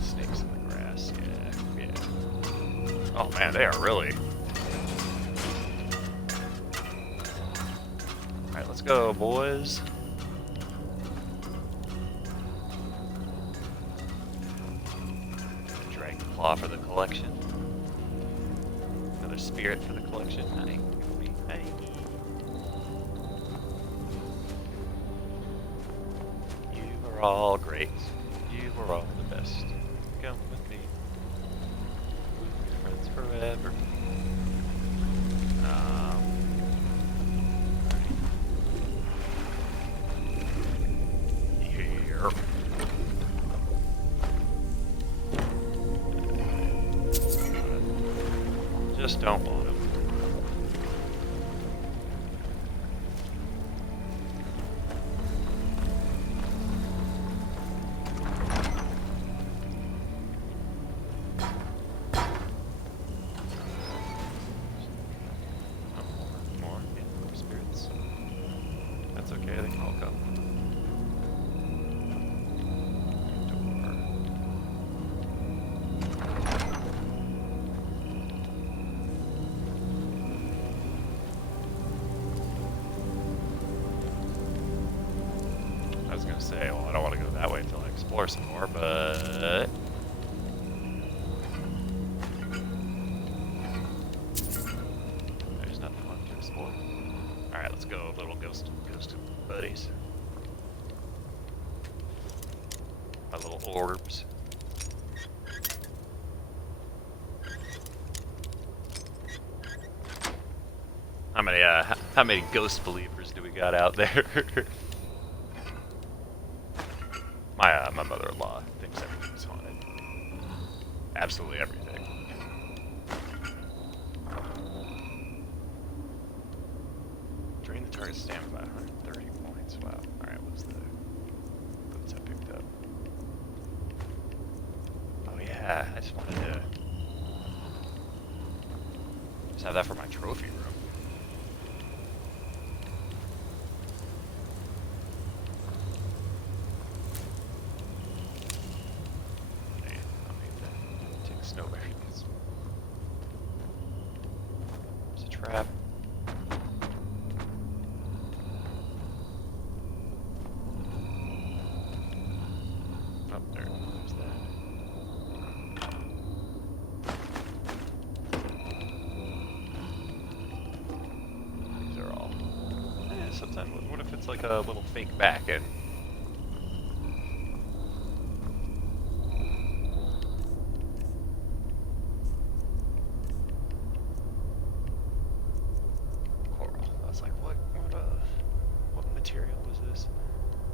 Snakes in the grass, yeah. Oh man, they are really. Alright, let's go, boys. Dragon Claw for the collection. Another spirit for the collection, honey. Hey. You are all great. You are all the best. Come with me. We'll be friends forever. Here. Just don't want him. That's okay, they can all come. I was gonna say, well, I don't want to go that way until I explore some more, but there's nothing left to explore. Alright, let's go, little ghost buddies. My little orbs. How many ghost believers do we got out there? My mother-in-law thinks everything's haunted. Absolutely everything. Drain the target's stamina by 130 points. Wow. Alright, what's the boots I picked up? Oh yeah, I just wanted to just have that for my trophy room. Trap. Oh, there's that. These are all. Sometimes, what if it's like a little fake back end?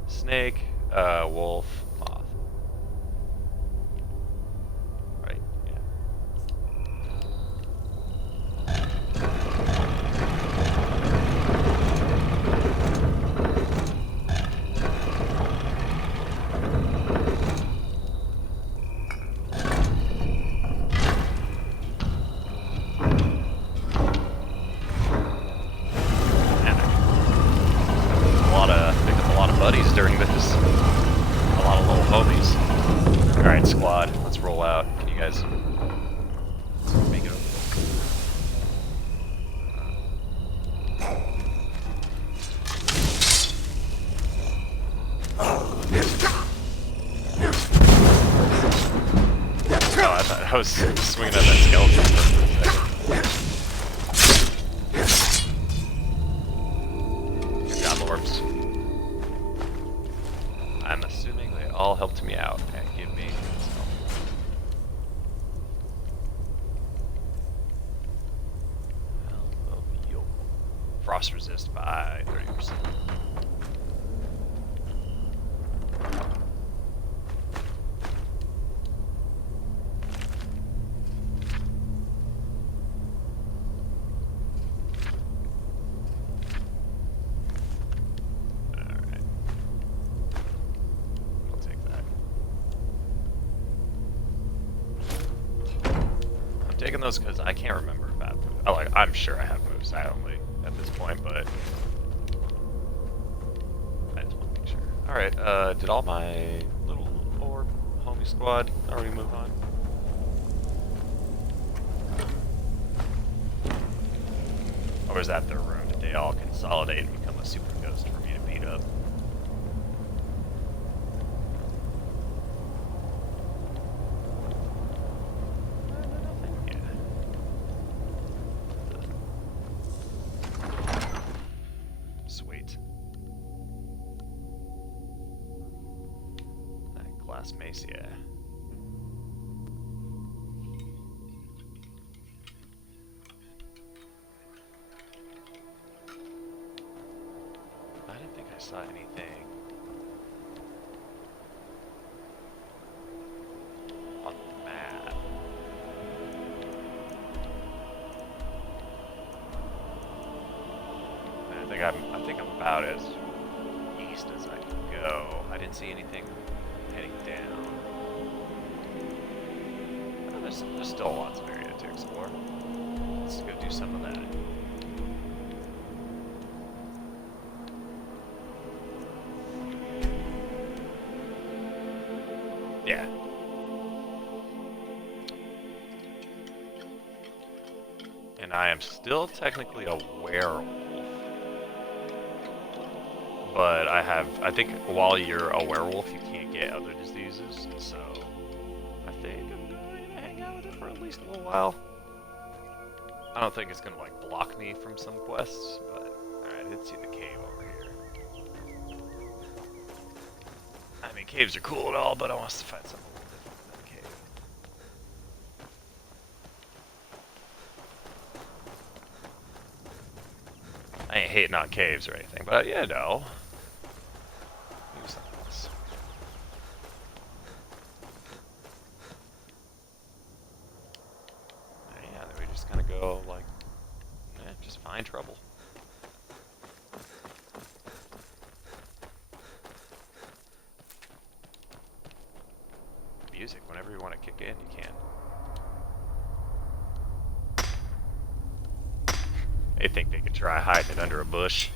Snake, wolf, moth. Right, yeah. Picked up a lot of buddies during this. A lot of I was swinging at that skeleton for a second. Good job, orbs. I'm assuming they all helped me out and give me this help. Frost resist by 30%. Taking those because I can't remember if I have moves. I'm sure I have moves silently at this point, but I just want to make sure. Alright, did all my little orb homie squad already move on? Or is that their room? Did they all consolidate and become a super ghost for me to beat up? Mace, yeah. I didn't think I saw anything on the map. I think I'm about as east as I can go. I didn't see anything heading down. Oh, there's still lots of area to explore. Let's go do some of that. Yeah. And I am still technically a werewolf. But I think while you're a werewolf, you can't get other diseases, so I think I'm going to hang out with it for at least a little while. I don't think it's going to, like, block me from some quests, but alright, I did see the cave over here. I mean, caves are cool and all, but I want us to find something a little different than a cave. I ain't hating on caves or anything, but, you know. Just find trouble. Music, whenever you want to kick in, you can. They think they could try hiding it under a bush.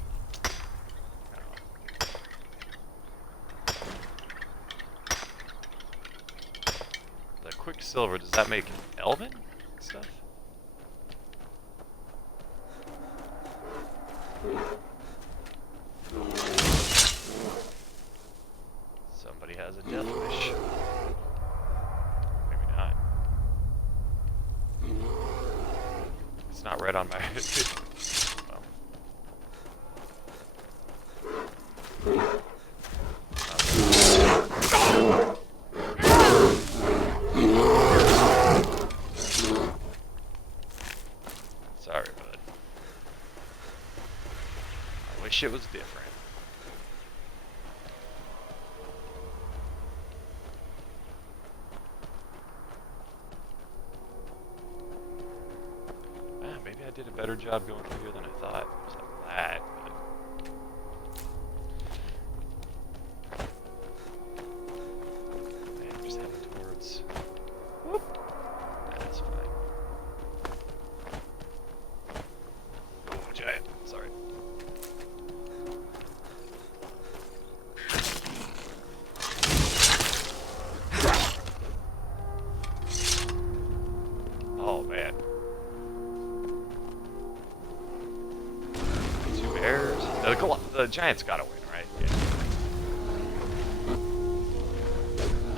The Quicksilver, does that make Elven stuff? Somebody has a death wish. Maybe not. It's not red on my Sorry, bud. I wish it was different. Maybe I did a better job going through here than I thought. Something like that, but... Man, I'm just heading towards... Whoop! That's fine. Oh, giant. Sorry. Oh, man. Two bears. The giant's gotta win, right?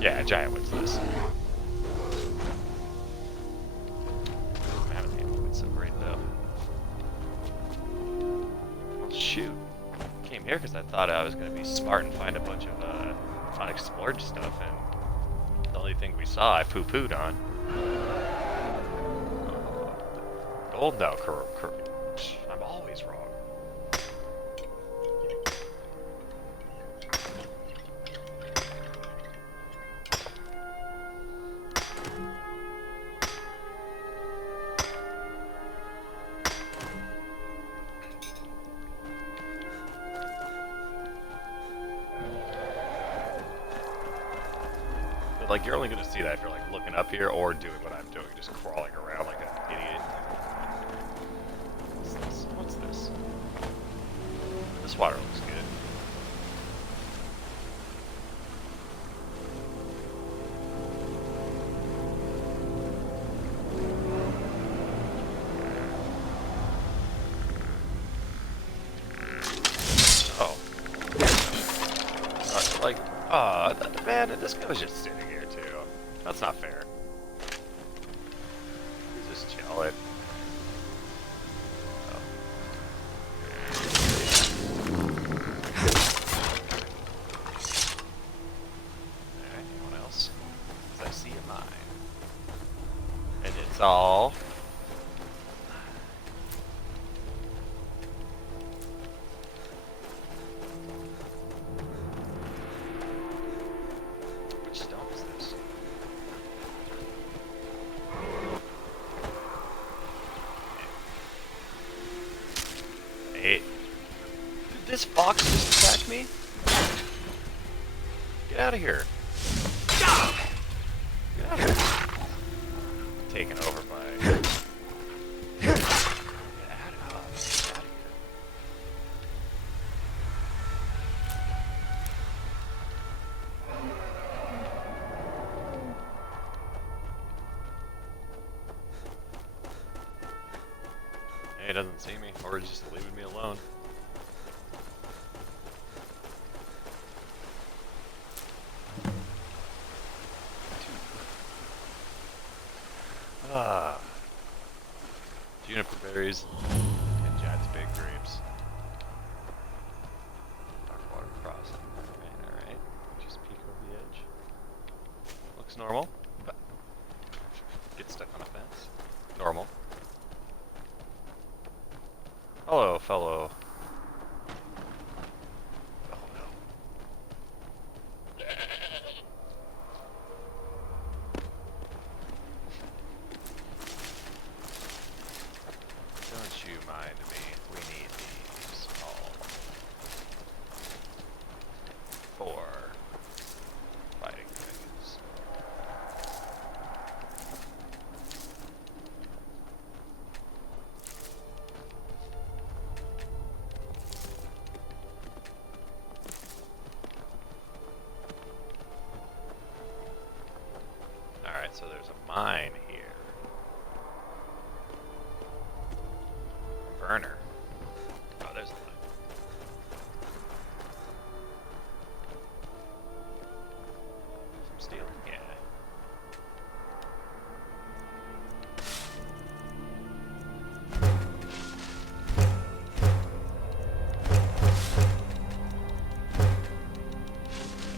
Yeah. Yeah, giant wins this. shoot. Came here because I thought I was gonna be smart and find a bunch of unexplored stuff, and the only thing we saw I poo-pooed on. Gold? No, I'm always wrong. But like, you're only gonna see that if you're like looking up here or doing what I'm doing, just crawling around like an idiot. What's this? What's this? This water looks good. Oh. Like, man, this guy was just sitting here too. That's not fair. Just chill it. Oh. Alright, anyone else? 'Cause I see a mine. And it's all... Which stone is this? Hey. Did this fox just attack me? Get out of here. Get out of here. Taken over by... Get out of here. Hey, he doesn't see me, or he's just leaving me alone. Ah. Juniper berries and Jad's big grapes. Dark water crossing. Alright. Just peek over the edge. Looks normal. But get stuck on a fence. Normal. Hello, fellow. Oh no. Don't you mind me. We need these all. For fighting things. Alright, so there's a mine here. Burner. Oh, there's a mine. Some steel? Yeah.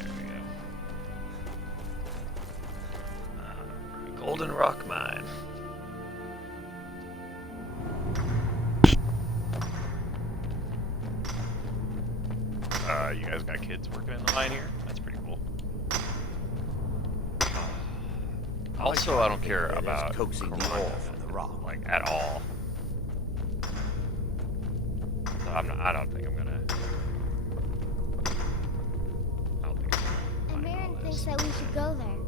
There we go. Golden Rock Mine. You guys got kids working in the mine here? That's pretty cool. Also, I don't care about coaxing the coal, oil from the rock. like, at all. So I don't think I'm gonna... I don't think I'm gonna Marin find all thinks this. that we should go there.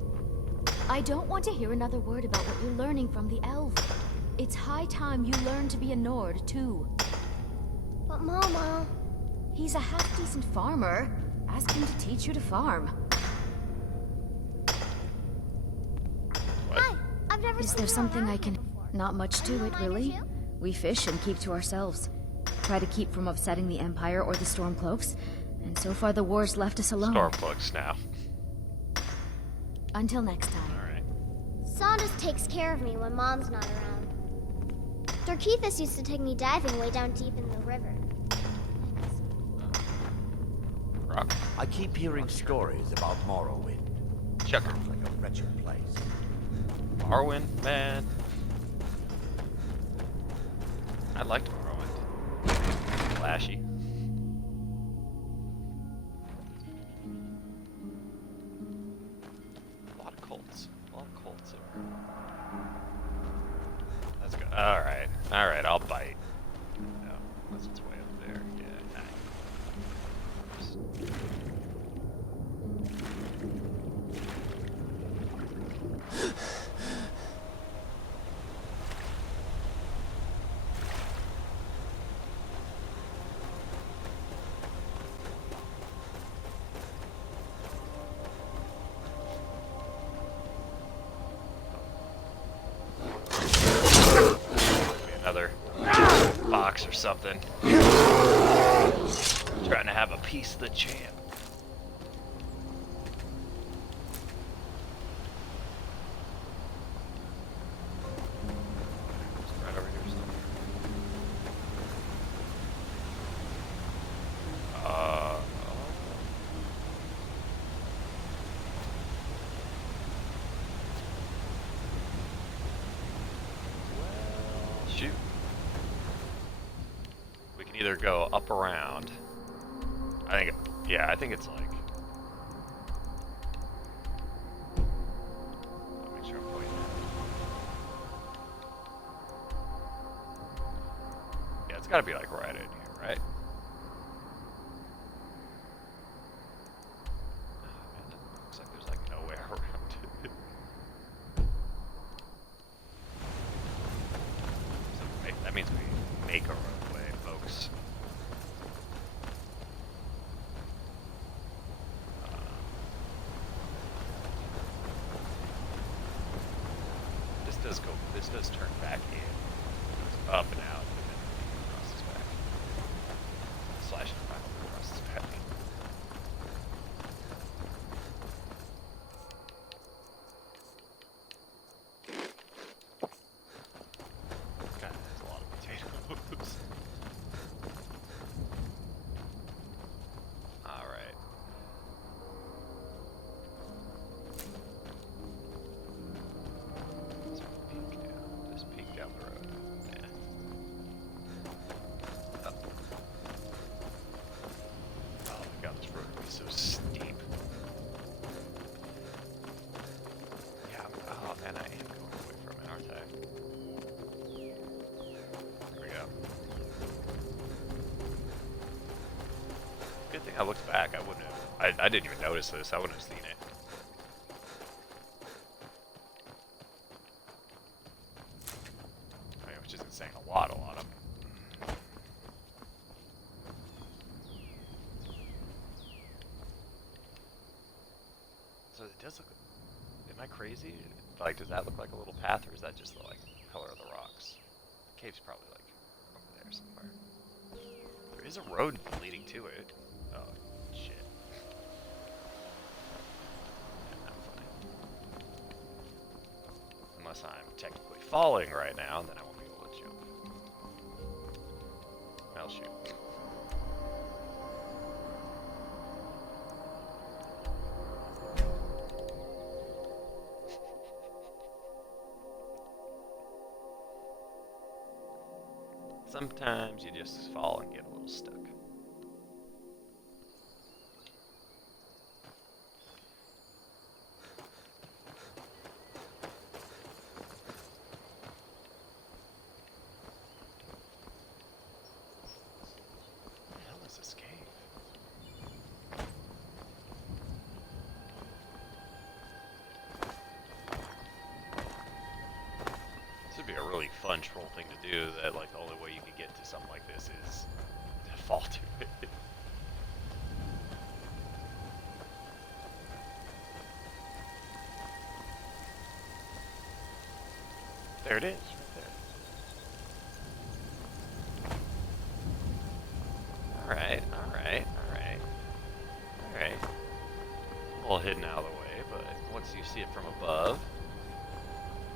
I don't want to hear another word about what you're learning from the elf. It's high time you learn to be a Nord, too. But Mama... He's a half-decent farmer. Ask him to teach you to farm. Hi! I've never Is seen there you something around I can... here before. Not much Are you to a it, miner really. too? We fish and keep to ourselves. Try to keep from upsetting the Empire or the Stormcloaks. And so far the war's left us alone. Stormcloaks now. Until next time. Alright. Saunders takes care of me when Mom's not around. Dorkeithus used to take me diving way down deep in the river. rock. I keep hearing stories about Morrowind. Chucker. Sounds like a wretched place. Morrowind, man. I liked Morrowind. Flashy. A lot of cults. A lot of cults here. That's good. Alright. Alright, I'll bite. No, unless it's way up there. Yeah, another box or something. Trying to have a piece of the champ. Right over here somewhere. Shoot. We can either go up around. I think, yeah, I think it's like. Let me make sure I'm pointing at. Yeah, it's gotta be like right in here, right? Oh, man, that looks like there's like nowhere around it. That means we make our own way, folks. This does turn back in. It's up and out, and then it crosses back. Slash and final crosses back. God, that's a lot of potatoes. Alright. Just peek down the road. Yeah. Oh. Oh my god, this road would be so steep. Yeah, oh man, I am going away from it, aren't I? There we go. Good thing I looked back, I wouldn't have. I didn't even notice this, I wouldn't have seen it. Which isn't saying a lot of them. So it does look. Am I crazy? Like, does that look like a little path, or is that just the like color of the rocks? The cave's probably like over there somewhere. There is a road leading to it. Oh shit. Yeah, not funny. Unless I'm technically falling right now, then I won't be able to jump. Well, shoot. Sometimes you just fall and get a little stuck. What the hell is this cave? This would be a really fun troll thing to do, that like the only way you could get to something like this is to fall to it. There it is, right there. Alright, alright, alright. Alright. A little hidden out of the way, but once you see it from above,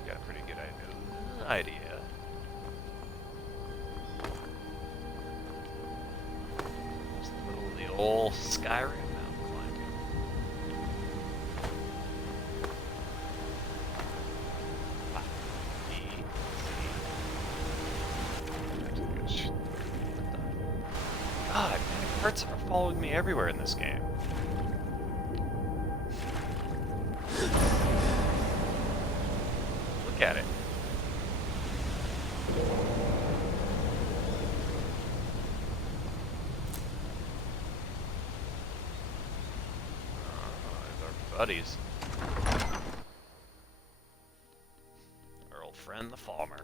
you got a pretty good idea. Just a little the old Skyrim Warts are following me everywhere in this game. Look at it. There's our buddies. Our old friend, the Falmer.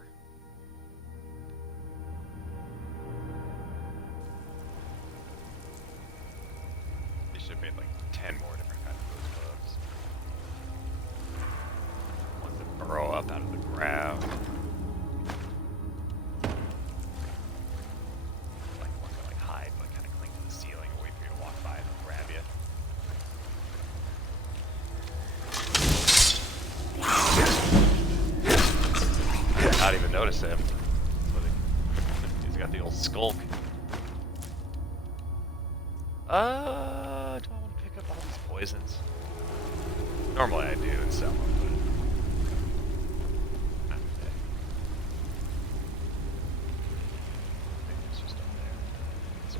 They should have made like 10 more different kinds of those bugs. Ones that burrow up out of the ground. Like ones that like hide, like kind of cling to the ceiling and wait for you to walk by and they'll grab you. I did not even notice him. He's got the old skulk. Do I want to pick up all these poisons? Normally I do and sell them, but not today. Maybe it's just up there. It's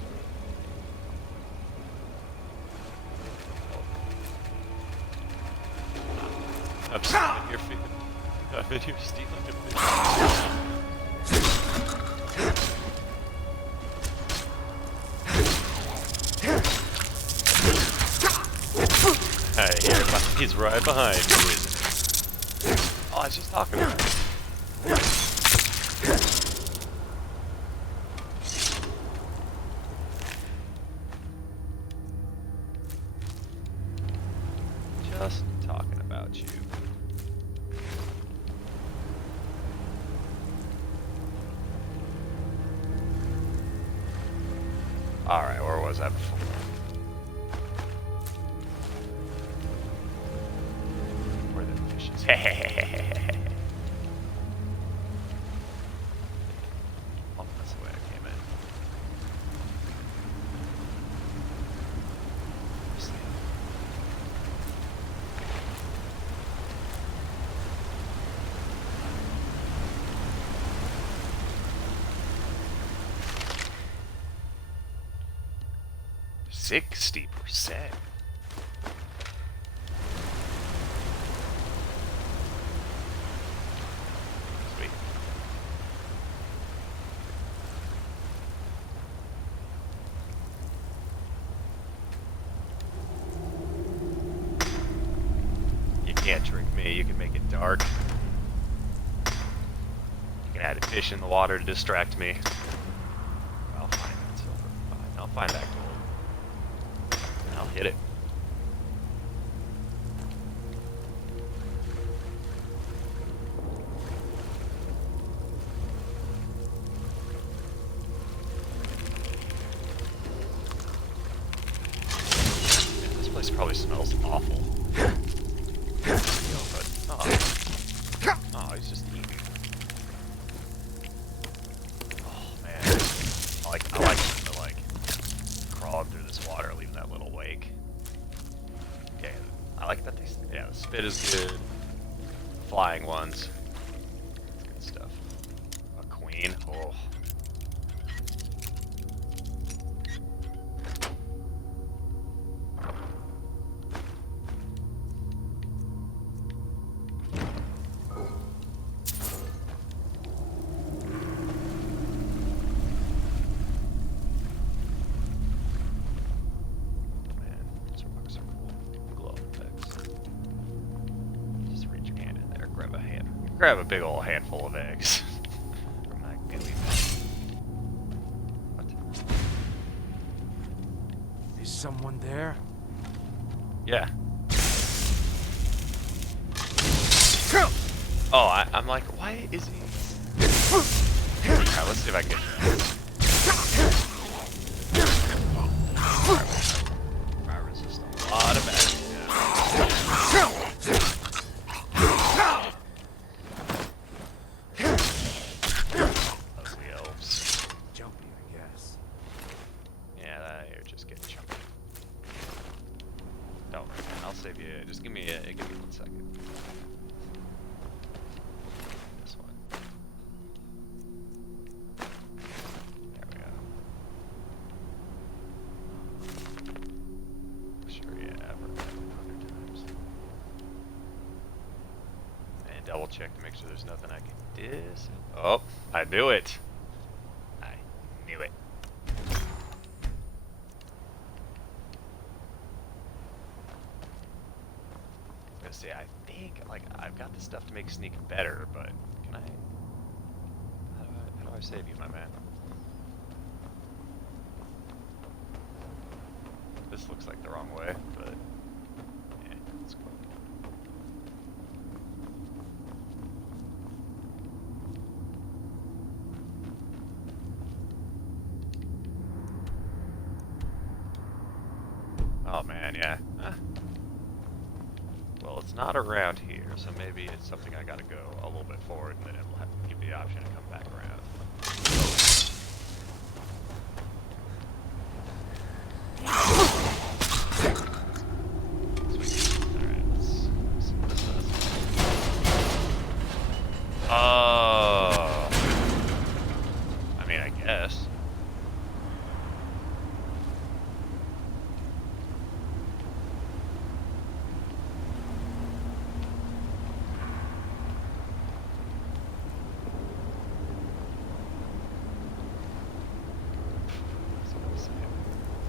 I'm stealing your feet. I'm in here stealing your feet. Hey, he's right behind you, isn't he? Oh, I was just talking about it. Just talking about you. Alright, where was I before? Where are the fishes? Oh, that's the way I came in. See. 60%. Sweet. You can't trick me. You can make it dark. You can add a fish in the water to distract me. I'll find that silver. Fine, I'll find that gold. I'll hit it. Man, this place probably smells awful. But, oh, he's just eating. Oh man, I like to like crawl through this water, leaving that little wake. Okay, I like that the spit is good. Flying ones, good stuff. A queen, oh. Grab a big old handful of eggs from that gooey. What? Is someone there? Yeah. Oh, I'm like, why is he? Alright, let's see if I can get I resist a lot of magic. Just give me 1 second. This one. check to make sure there's nothing I can Oh, I knew it. I knew it. I was gonna say, I think, like, I've got the stuff to make sneaking better, but can I... How do I save you, my man? This looks like the wrong way, but... yeah, it's cool. Oh man, yeah. Well, it's not around here, so maybe it's something I gotta go a little bit forward, and then it'll have to give the option to come back around. Sweet. Alright, let's see what this does. Oh. I mean, I guess.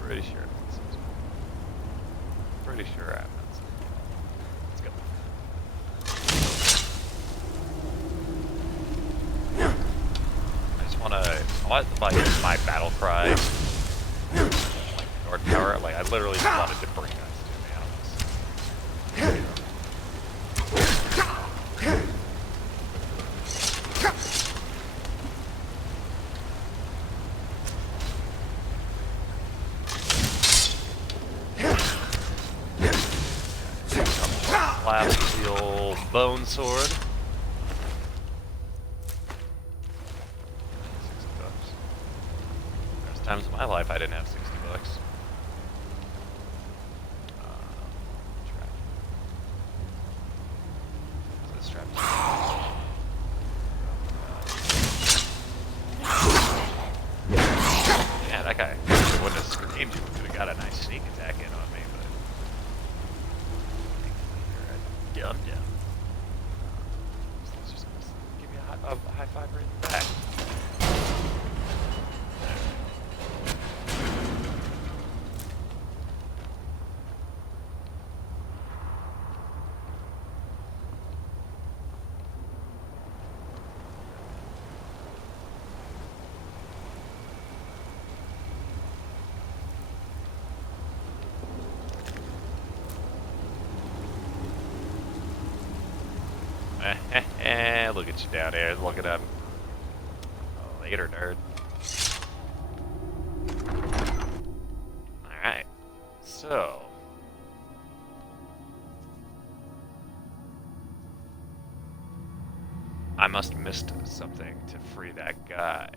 Pretty sure that's it. Pretty sure that's it. Let's go. I just want like my battle cry, like North Tower. Like I literally just wanted to bring guys to me out of this. Slap the old bone sword. 60 bucks. There's times in my life I didn't have 60 bucks. Trap. Yeah, that guy wouldn't have screamed. He could have got a nice sneak attack in on me, but. Dum dum. Let's just give me a high five right in the back. Look at you down here. Look at him. Oh, later, nerd. Alright. So. I must have missed something to free that guy.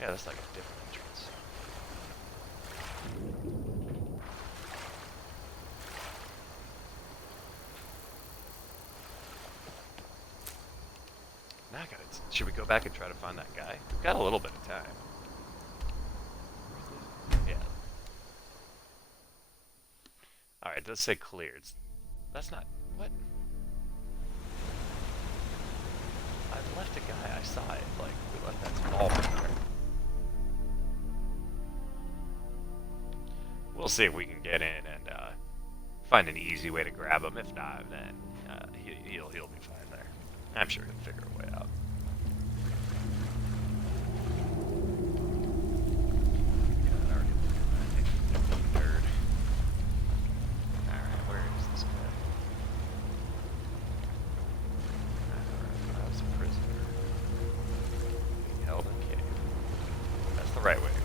Yeah, that's like a different entrance. Now I gotta, should we go back and try to find that guy? We've got a little bit of time. Yeah. Alright, let's say cleared. That's not... what? I left a guy, I saw it. Like, we left that small one there. We'll see if we can get in and find an easy way to grab him. If not, then he'll be fine there. I'm sure he'll figure a way out. God, I already looked at that nerd. Alright, where is this guy? Alright, I was a prisoner. Being held in cave. That's the right way to go.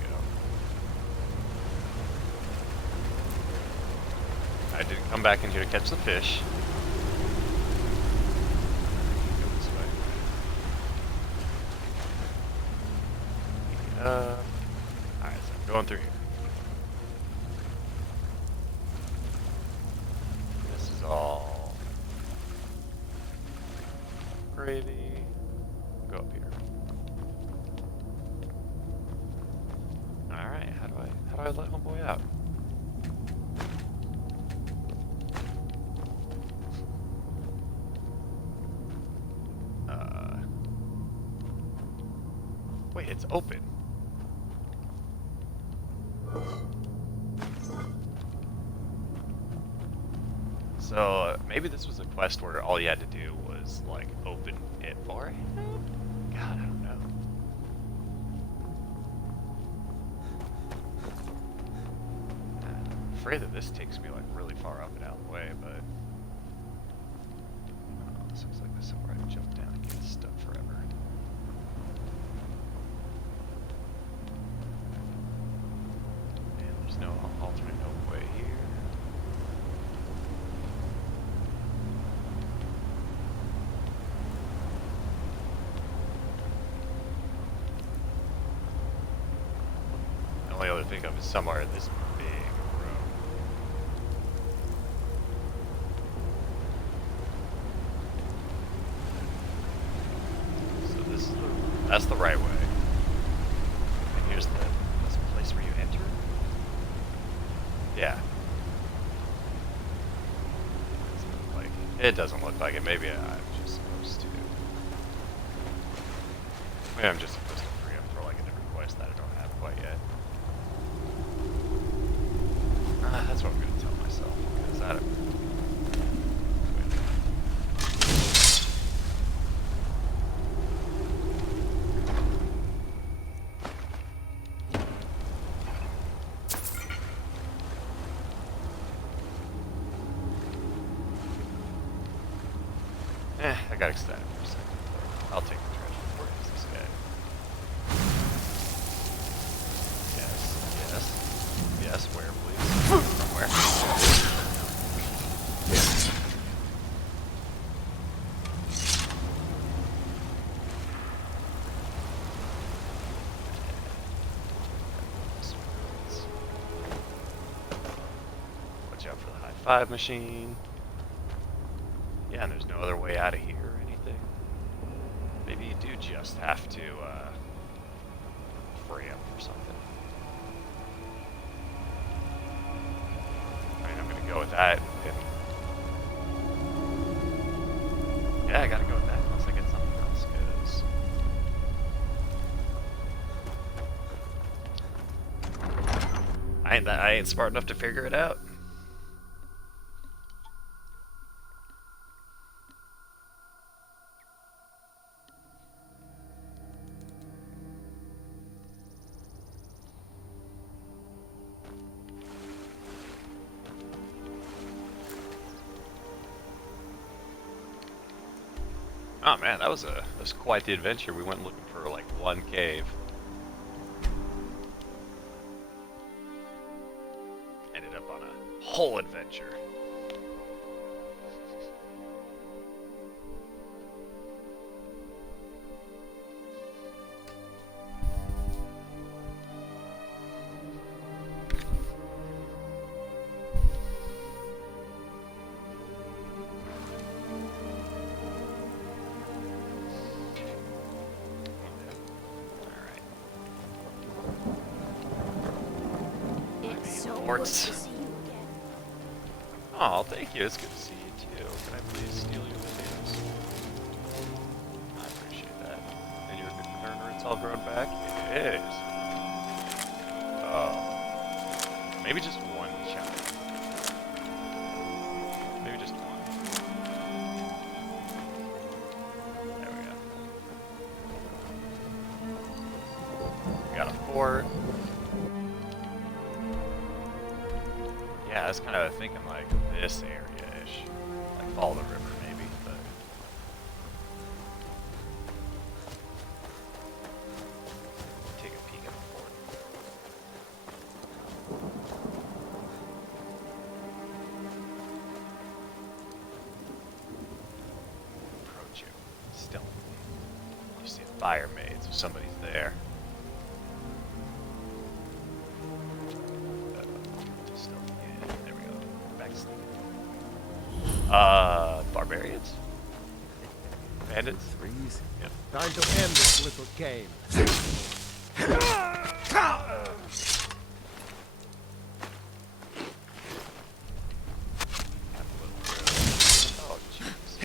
I didn't come back in here to catch the fish. Go this way. Alright, so I'm going through here. This is all gravy. Go up here. Alright, how do I let him Wait, it's open. So maybe this was a quest where all you had to do was like open it for it. God, I don't know. I'm afraid that this takes me like really far up and out of the way, but this looks like this is somewhere I can jump down and get stuck forever. And there's no alternate way here. The only other thing of is somewhere in this big room. So this is that's the right way. And here's that's the place where you enter. Yeah. It doesn't look like it. Maybe I'm just supposed to. Maybe I'm just supposed to free up for like a different quest that I don't have quite yet. That's what I'm gonna tell myself because I don't. I got excited for a second. I'll take the treasure. Where is this guy? Yes, yes. Yes, where, please? From where? Watch out for the high five machine. Yeah, and there's no other way out of here or anything. Maybe you do just have to free up or something. I mean, I'm gonna go with that. Yeah, I gotta go with that unless I get something else, because I ain't smart enough to figure it out. Oh man, that was quite the adventure. We went looking for like one cave. Ended up on a whole adventure. Oh, thank you. It's good to see you too. Can I please steal your potatoes? I appreciate that. And you're a good learner. It's all grown back. It is. Oh, maybe just one shot. Maybe just one. There we go. We got a fort. Yeah, I was kind of thinking like this area-ish, like follow the river maybe, but take a peek at the fort. Approach you stealthily. You see a fire made, so somebody's there. Barbarians? Bandits? Freeze. Yep. Time to end this little game. Oh, jeez.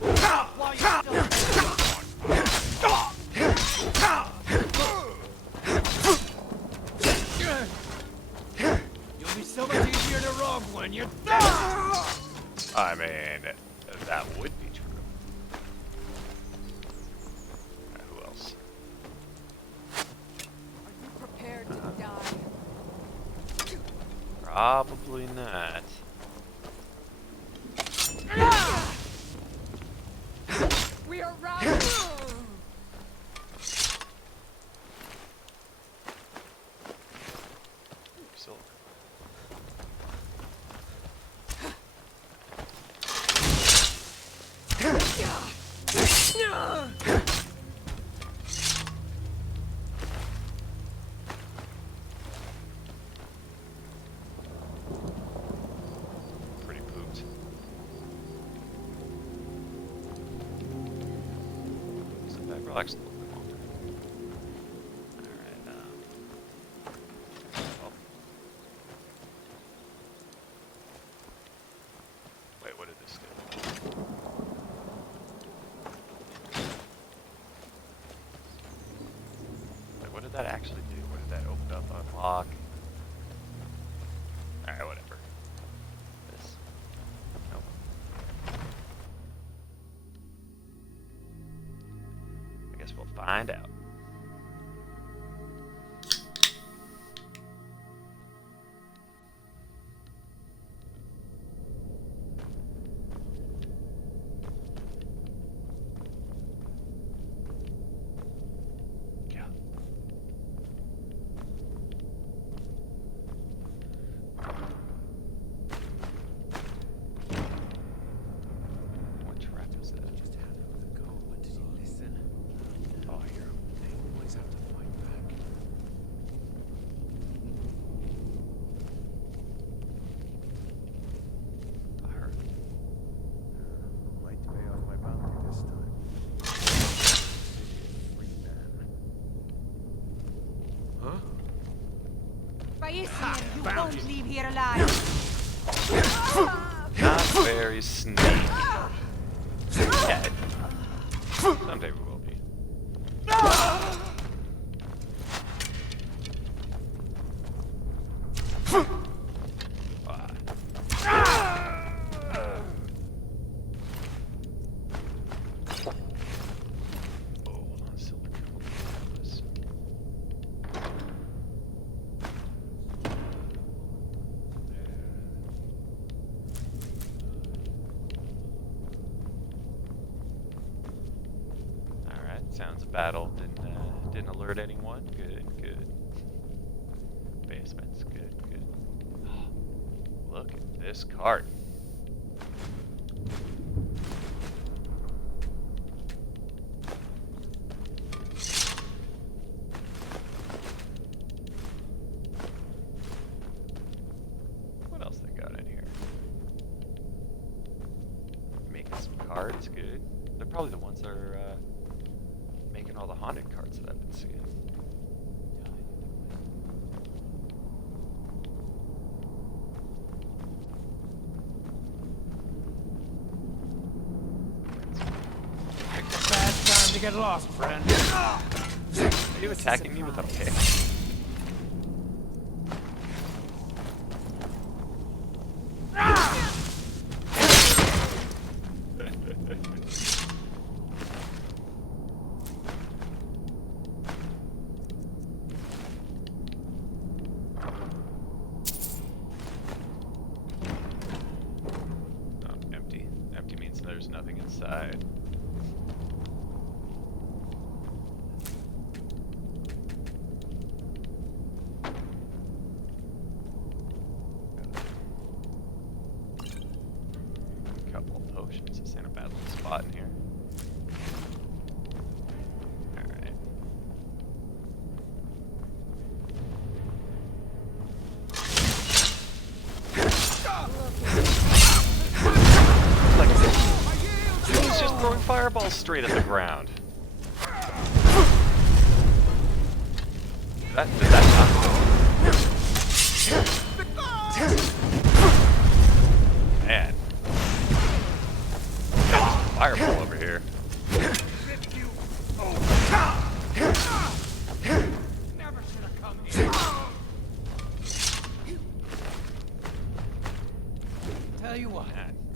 I mean, that would be true. Who else? Are you prepared to die? Probably not. We are routed. Silver. Pretty pooped. So that relaxed a little bit longer. Alright, well. Wait, what did this do? Wait, what did that actually do? What did that open up? Unlock? Alright, whatever. This. Nope. I guess we'll find out. Yeah. What trap is that? Just had him go, but did he listen? Oh, here. They always have to fight back. I heard. Might pay off my bounty this time. Free man. Huh? Bayesian, you won't leave here alive. Not very sneaky. Yet. Someday we will be. Oh, hold on, silver. This. Alright, sounds a battle. Didn't alert anyone. Good, good. Basements, good, good. Look at this cart. What else they got in here? Making some cards, good. They're probably the ones that are making all the haunted cards that I've been seeing. Bad time to get lost, friend. Are you attacking me with a pick? Oh, empty. Empty means there's nothing inside. Couple of potions. This ain't a bad little spot in here. Alright. He's just throwing fireballs straight at the ground. Did that not? Man. Fireball over here. Never should have come here. Tell you what,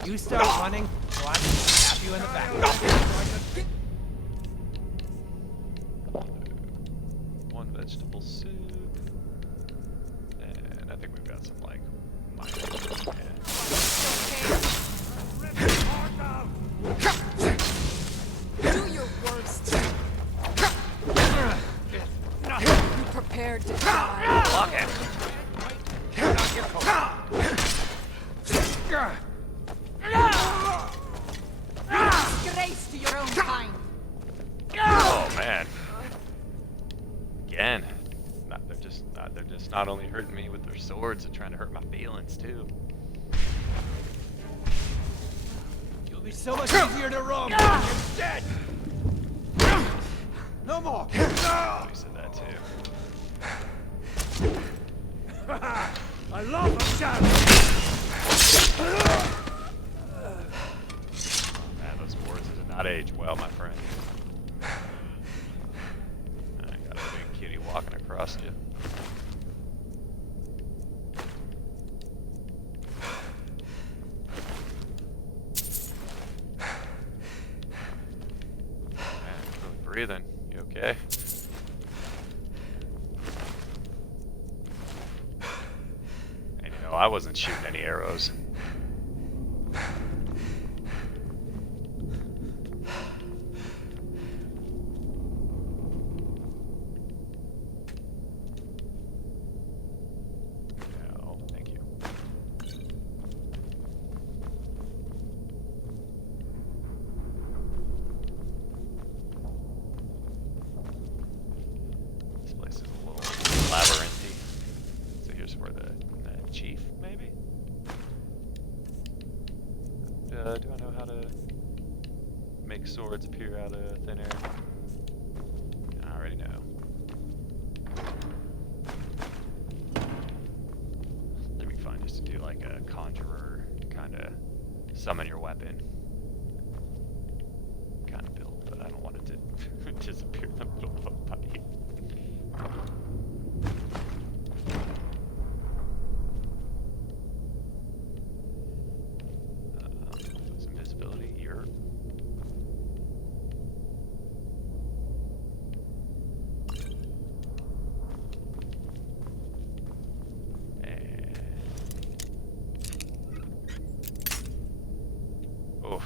you start out running, so I can stab you in the back. One vegetable soup. And I think we've got some, like, Do your worst. Be prepared to die. Block it. Disgrace to your own kind. Oh man. Again. They're just not only hurting me with their swords, they're trying to hurt my feelings too. You'll be so much easier to roam when you're dead. No more. You said that too. I love a challenge! Man, those swords did not age well, my friend. I got a big kitty walking across you. Man, really breathing. You okay? And you know, I wasn't shooting any arrows. No, thank you. This place is a little labyrinthy. So here's where the chief, maybe? Do I know how to make swords appear out of thin air? I already know. It'd be fun just to do like a conjurer kind of summon your weapon kind of build, but I don't want it to disappear in the middle of a fight. Some visibility here. And oh.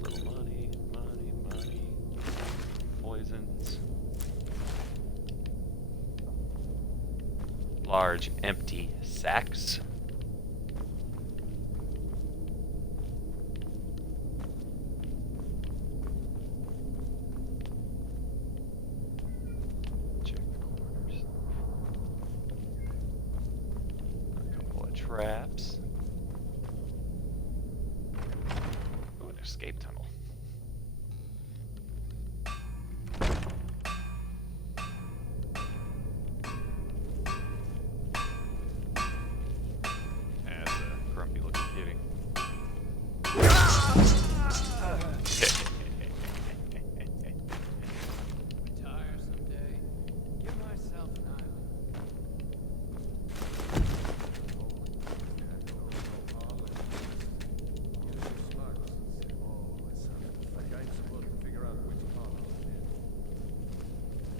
Little money. Poisons. Large empty sacks. Check the corners. A couple of traps. Ooh, an escape tunnel. Yeah, that's a grumpy looking kitty. Tiresome day. Give myself an island.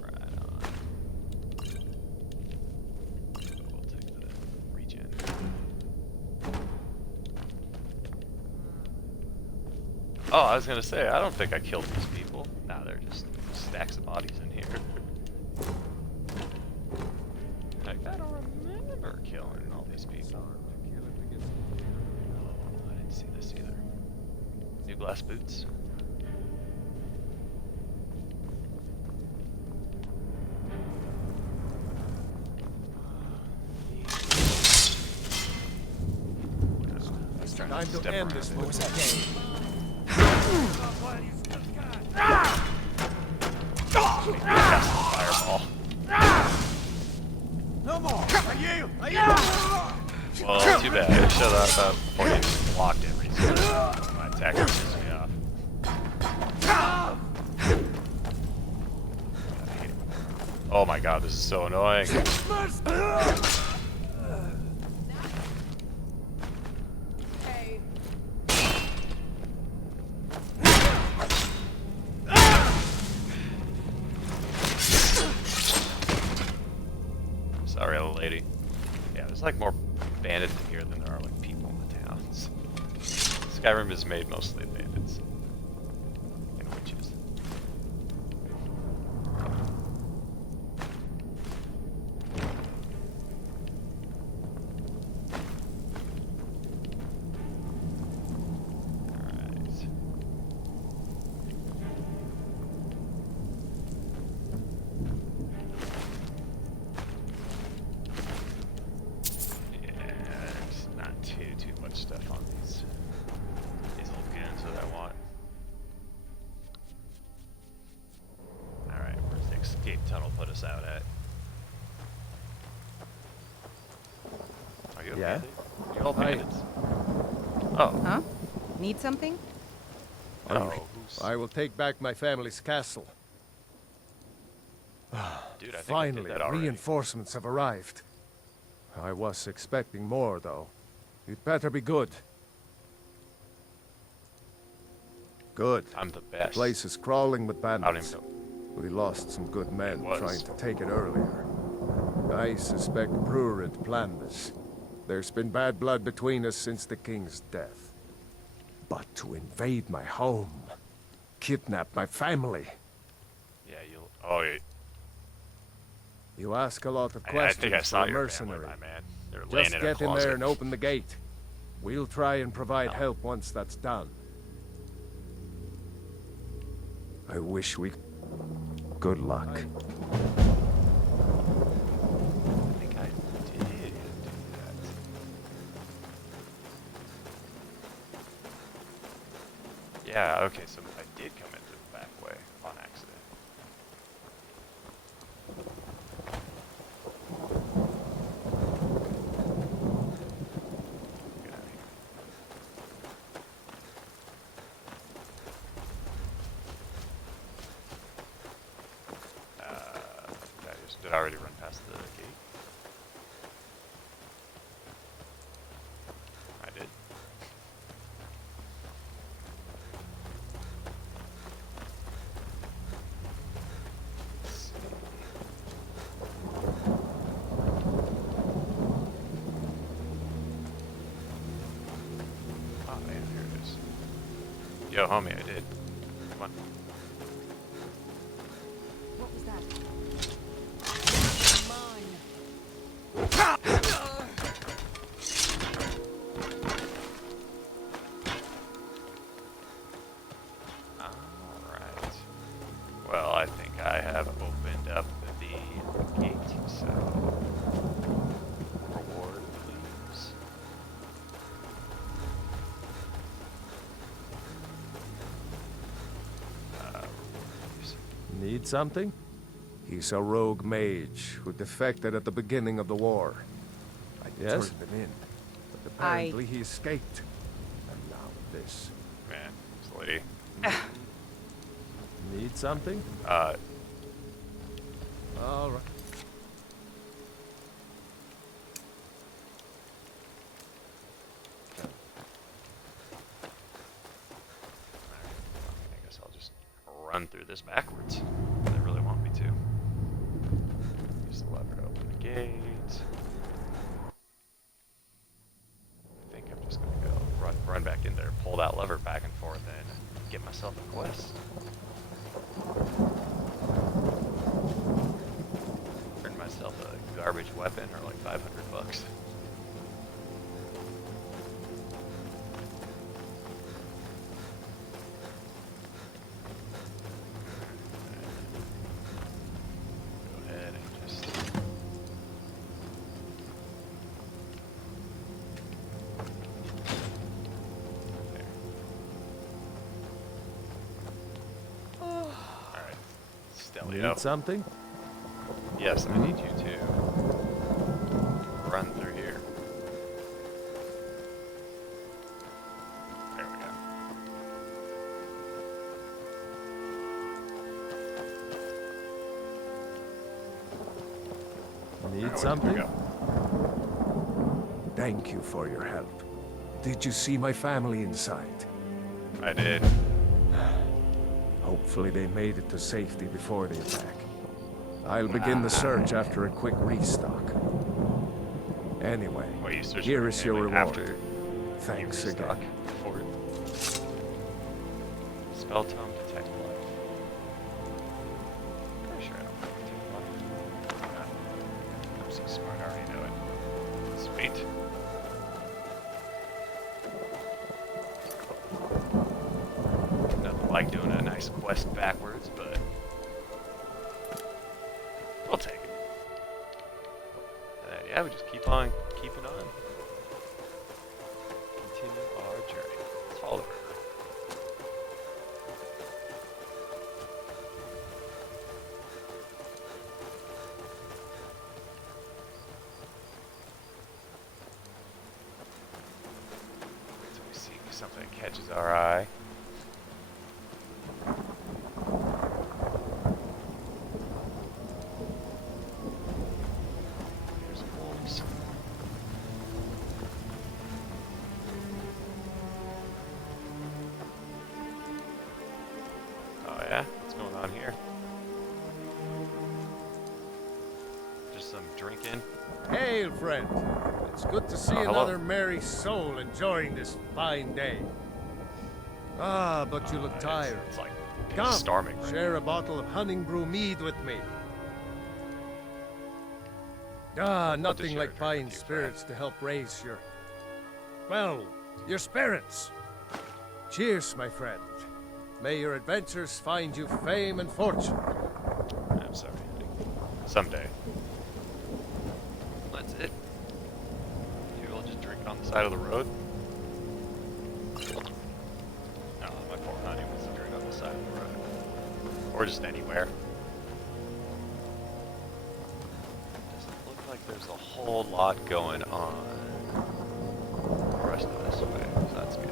Right on. We'll take the regen. Oh, I was gonna say, I don't think I killed these people. Nah, they're just stacks of bodies in here. Like, I don't remember killing all these people. Oh, I didn't see this either. New glass boots. It's time to end this day. Fireball. No more. Are you? Well, too bad. I shut up before you blocked it recently. My attack pisses me off. Oh my god, this is so annoying. Hey. Sorry, old lady. Yeah, there's like more bandits in here than there are like people in the towns. Skyrim is made mostly of bandits and witches. Alright. Yeah, there's not too much stuff on these little goons that I want. Alright, where's the escape tunnel put us out at? Are you a Yeah? bandit? You all bandits? Oh. Huh? Need something? Oh, I will take back my family's castle. dude, I think I did Finally, that already. reinforcements have arrived. I was expecting more, though. It better be good. Good. I'm the best. The place is crawling with I don't bandits. even know. We lost some good men was. trying to take it earlier. I suspect Brurant planned this. There's been bad blood between us since the king's death. But to invade my home, kidnap my family. Yeah, you'll. Oh, yeah. You ask a lot of I questions think I saw for a your mercenary. family, my man. They're laying Just in a get in closet. there and open the gate. We'll try and provide help once that's done. I wish we... Good luck. I think I did do that. Yeah, okay, so I did come into the back way on accident. Get out of here. Did I already run past the gate? I did. Let's see. Oh man, here it is. Yo, homie, I did. Come on. What was that? Mine. Alright. Well, I think I have opened up the gate, so... Reward, please. Reward, please. Need something? He's a rogue mage who defected at the beginning of the war. I turned him in, but apparently he escaped. And now this. Man, this lady. Need something? All right. I guess I'll just run through this backwards. If they really want me to. Use the lever to open the gate. I think I'm just gonna go run back in there, pull that lever back and forth, and get myself a quest. Earn myself a garbage weapon or like 500 bucks. Go ahead and just there. Alright. Stelio. Need something? Yes, I need you to run through here. There we go. Need Where'd something? we go? Thank you for your help. Did you see my family inside? I did. Hopefully they made it to safety before the attack. I'll begin the search after a quick restock. Anyway, Well, you searched here for is the your family reward. after Thanks you again. restock for it. Spell tome detect life. Pretty sure I don't know detect life. I'm so smart, I already know it. Sweet. Nothing like doing a nice quest backwards, but we'll take it. And yeah, we just keep on keeping on. Continue our journey. Let's follow the river. So we see something that catches our eye. There's wolves. Oh yeah? What's going on here? Just some drinking. Hail, friend. It's good to see Oh, hello. another merry soul enjoying this fine day. Ah, but you look tired. It's like Come, storming right share a bottle of honey brew mead with me. Ah, nothing share a like drink fine with you, spirits to help raise your... well, your spirits. Cheers, my friend. May your adventures find you fame and fortune. I'm sorry. Someday. That's it. You all just drink it on the side of the road? No, my poor honey wants to drink on the side of the road. Or just anywhere. Doesn't look like there's a whole lot going on the rest of this way, so that's good.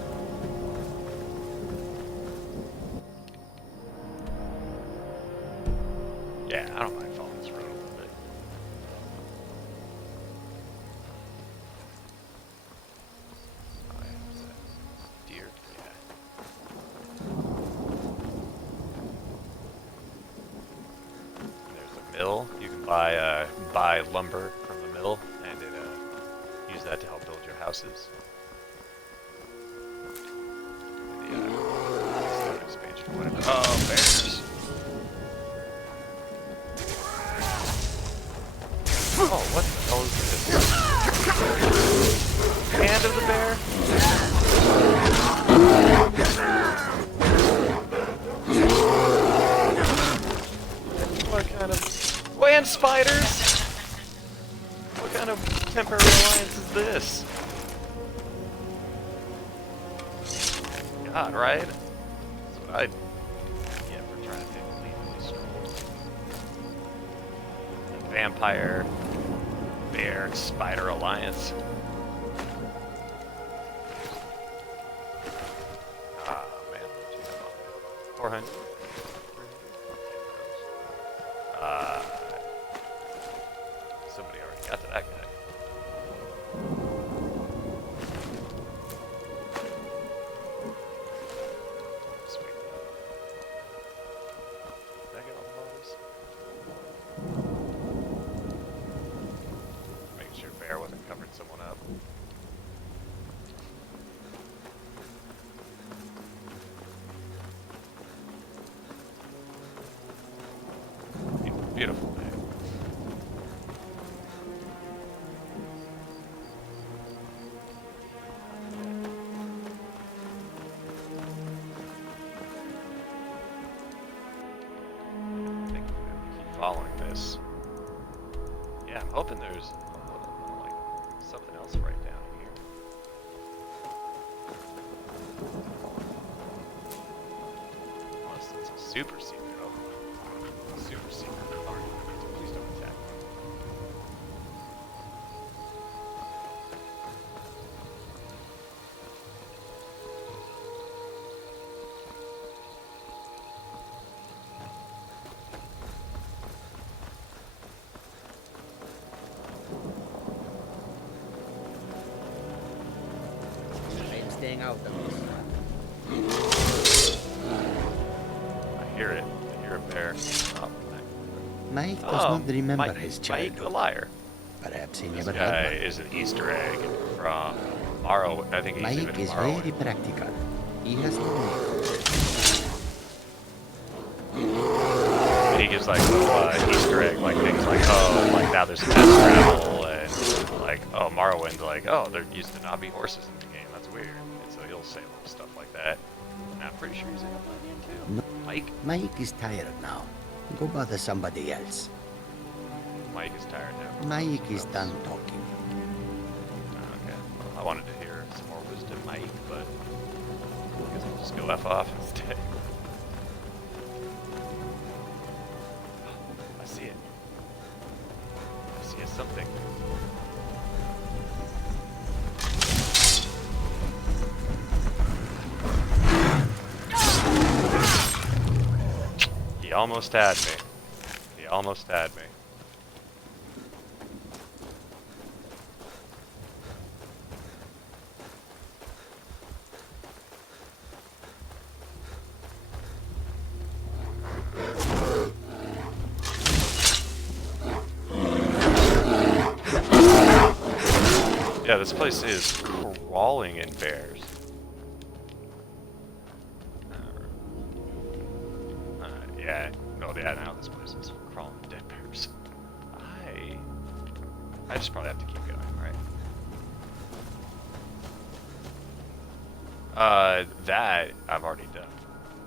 Yeah, I don't mind following this road a little bit. Oh, yeah, what's that? Deer? Yeah. There's a mill. You can buy lumber from the mill, and use that to help build your houses. And stone expansion, whatever. Oh, bears! Oh, what the hell is this? Hand of the bear? What kind of... land spiders? What kind of temporary alliance is this? God, right? That's what I'd get for trying to take the lead in these scrolls. Vampire, bear, and spider alliance. Ah, man. 400. Somebody already got to that guy. Sweet. Did I get all the bodies? Making sure Bear wasn't covering someone up. Beautiful day. I think we're gonna keep following this. Yeah, I'm hoping there's like something else right down here. Unless it's a super secret. Oh, super secret. Alright, please don't attack me. getting out of this. I hear it. I hear a bear. Oh, Mike does not remember Mike, his Mike childhood. the liar. Perhaps he This never guy had one. is an Easter egg from Morrow. I think he's even Mike in is Morrowind. very practical. He has no He gives like little Easter egg like things like, oh, like now there's fast travel and like, oh, Morrowind, like, oh, there used to not be horses in the game. That's weird. And so he'll say little stuff like that. And I'm pretty sure he's in Oblivion too. No. Mike? Mike is tired now. Go bother somebody else. Mike is tired now. Mike is done talking. Okay. Well, I wanted to hear some more wisdom, Mike, but I guess I'll just go F off instead. I see it. I see something. He almost had me. He almost had me. Yeah, this place is crawling in bears. Yeah, no, yeah, now this place is crawling in dead bears. I just probably have to keep going, right? That I've already done.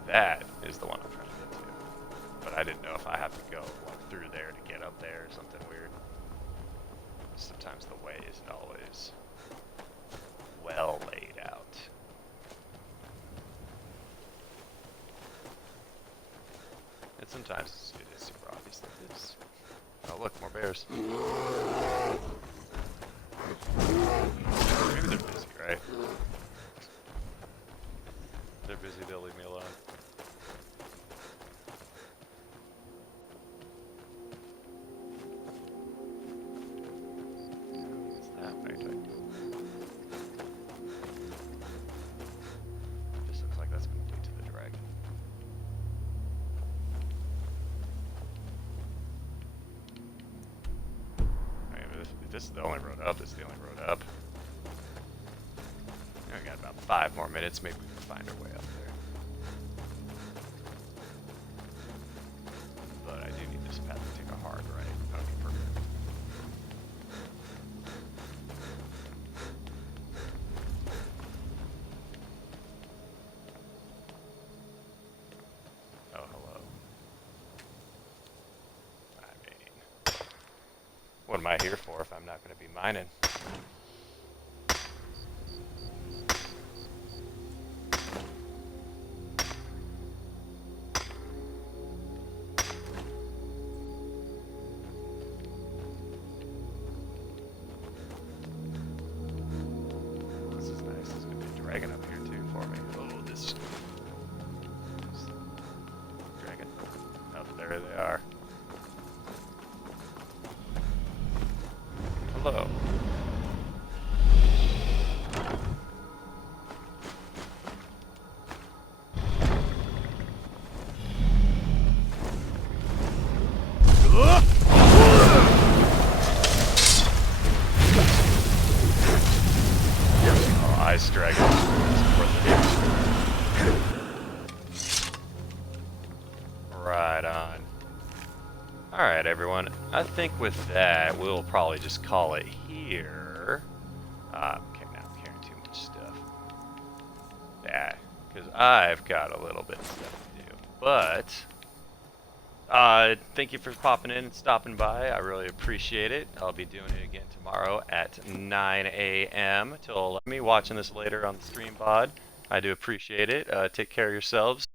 That is the one I'm trying to get to. But I didn't know if I have to go like through there to get up there or something weird. Sometimes the way isn't always well laid out. And sometimes it is super obvious that it is. Oh look, more bears. Maybe they're busy, right? They're busy, they'll leave me alone. What's that? This looks like that's going to lead to the dragon. I mean, if this is the only road up, this is the only road up. We got about 5 more minutes, maybe we can find our way up there. But I do need this path to take a hard right. Okay, perfect. Oh, hello. I mean, what am I here for if I'm not going to be mining? This is nice. There's going to be a dragon up here too for me. Oh, this dragon. Oh, there they are. Hello. Oh, ice dragon. Right on. Alright, everyone. I think with that, we'll probably just call it here. Okay, now I'm carrying too much stuff. Yeah, because I've got a little bit of stuff to do. But, thank you for popping in and stopping by. I really appreciate it. I'll be doing it again tomorrow at 9 a.m. till 11. Me watching this later on the stream VOD. I do appreciate it. Take care of yourselves.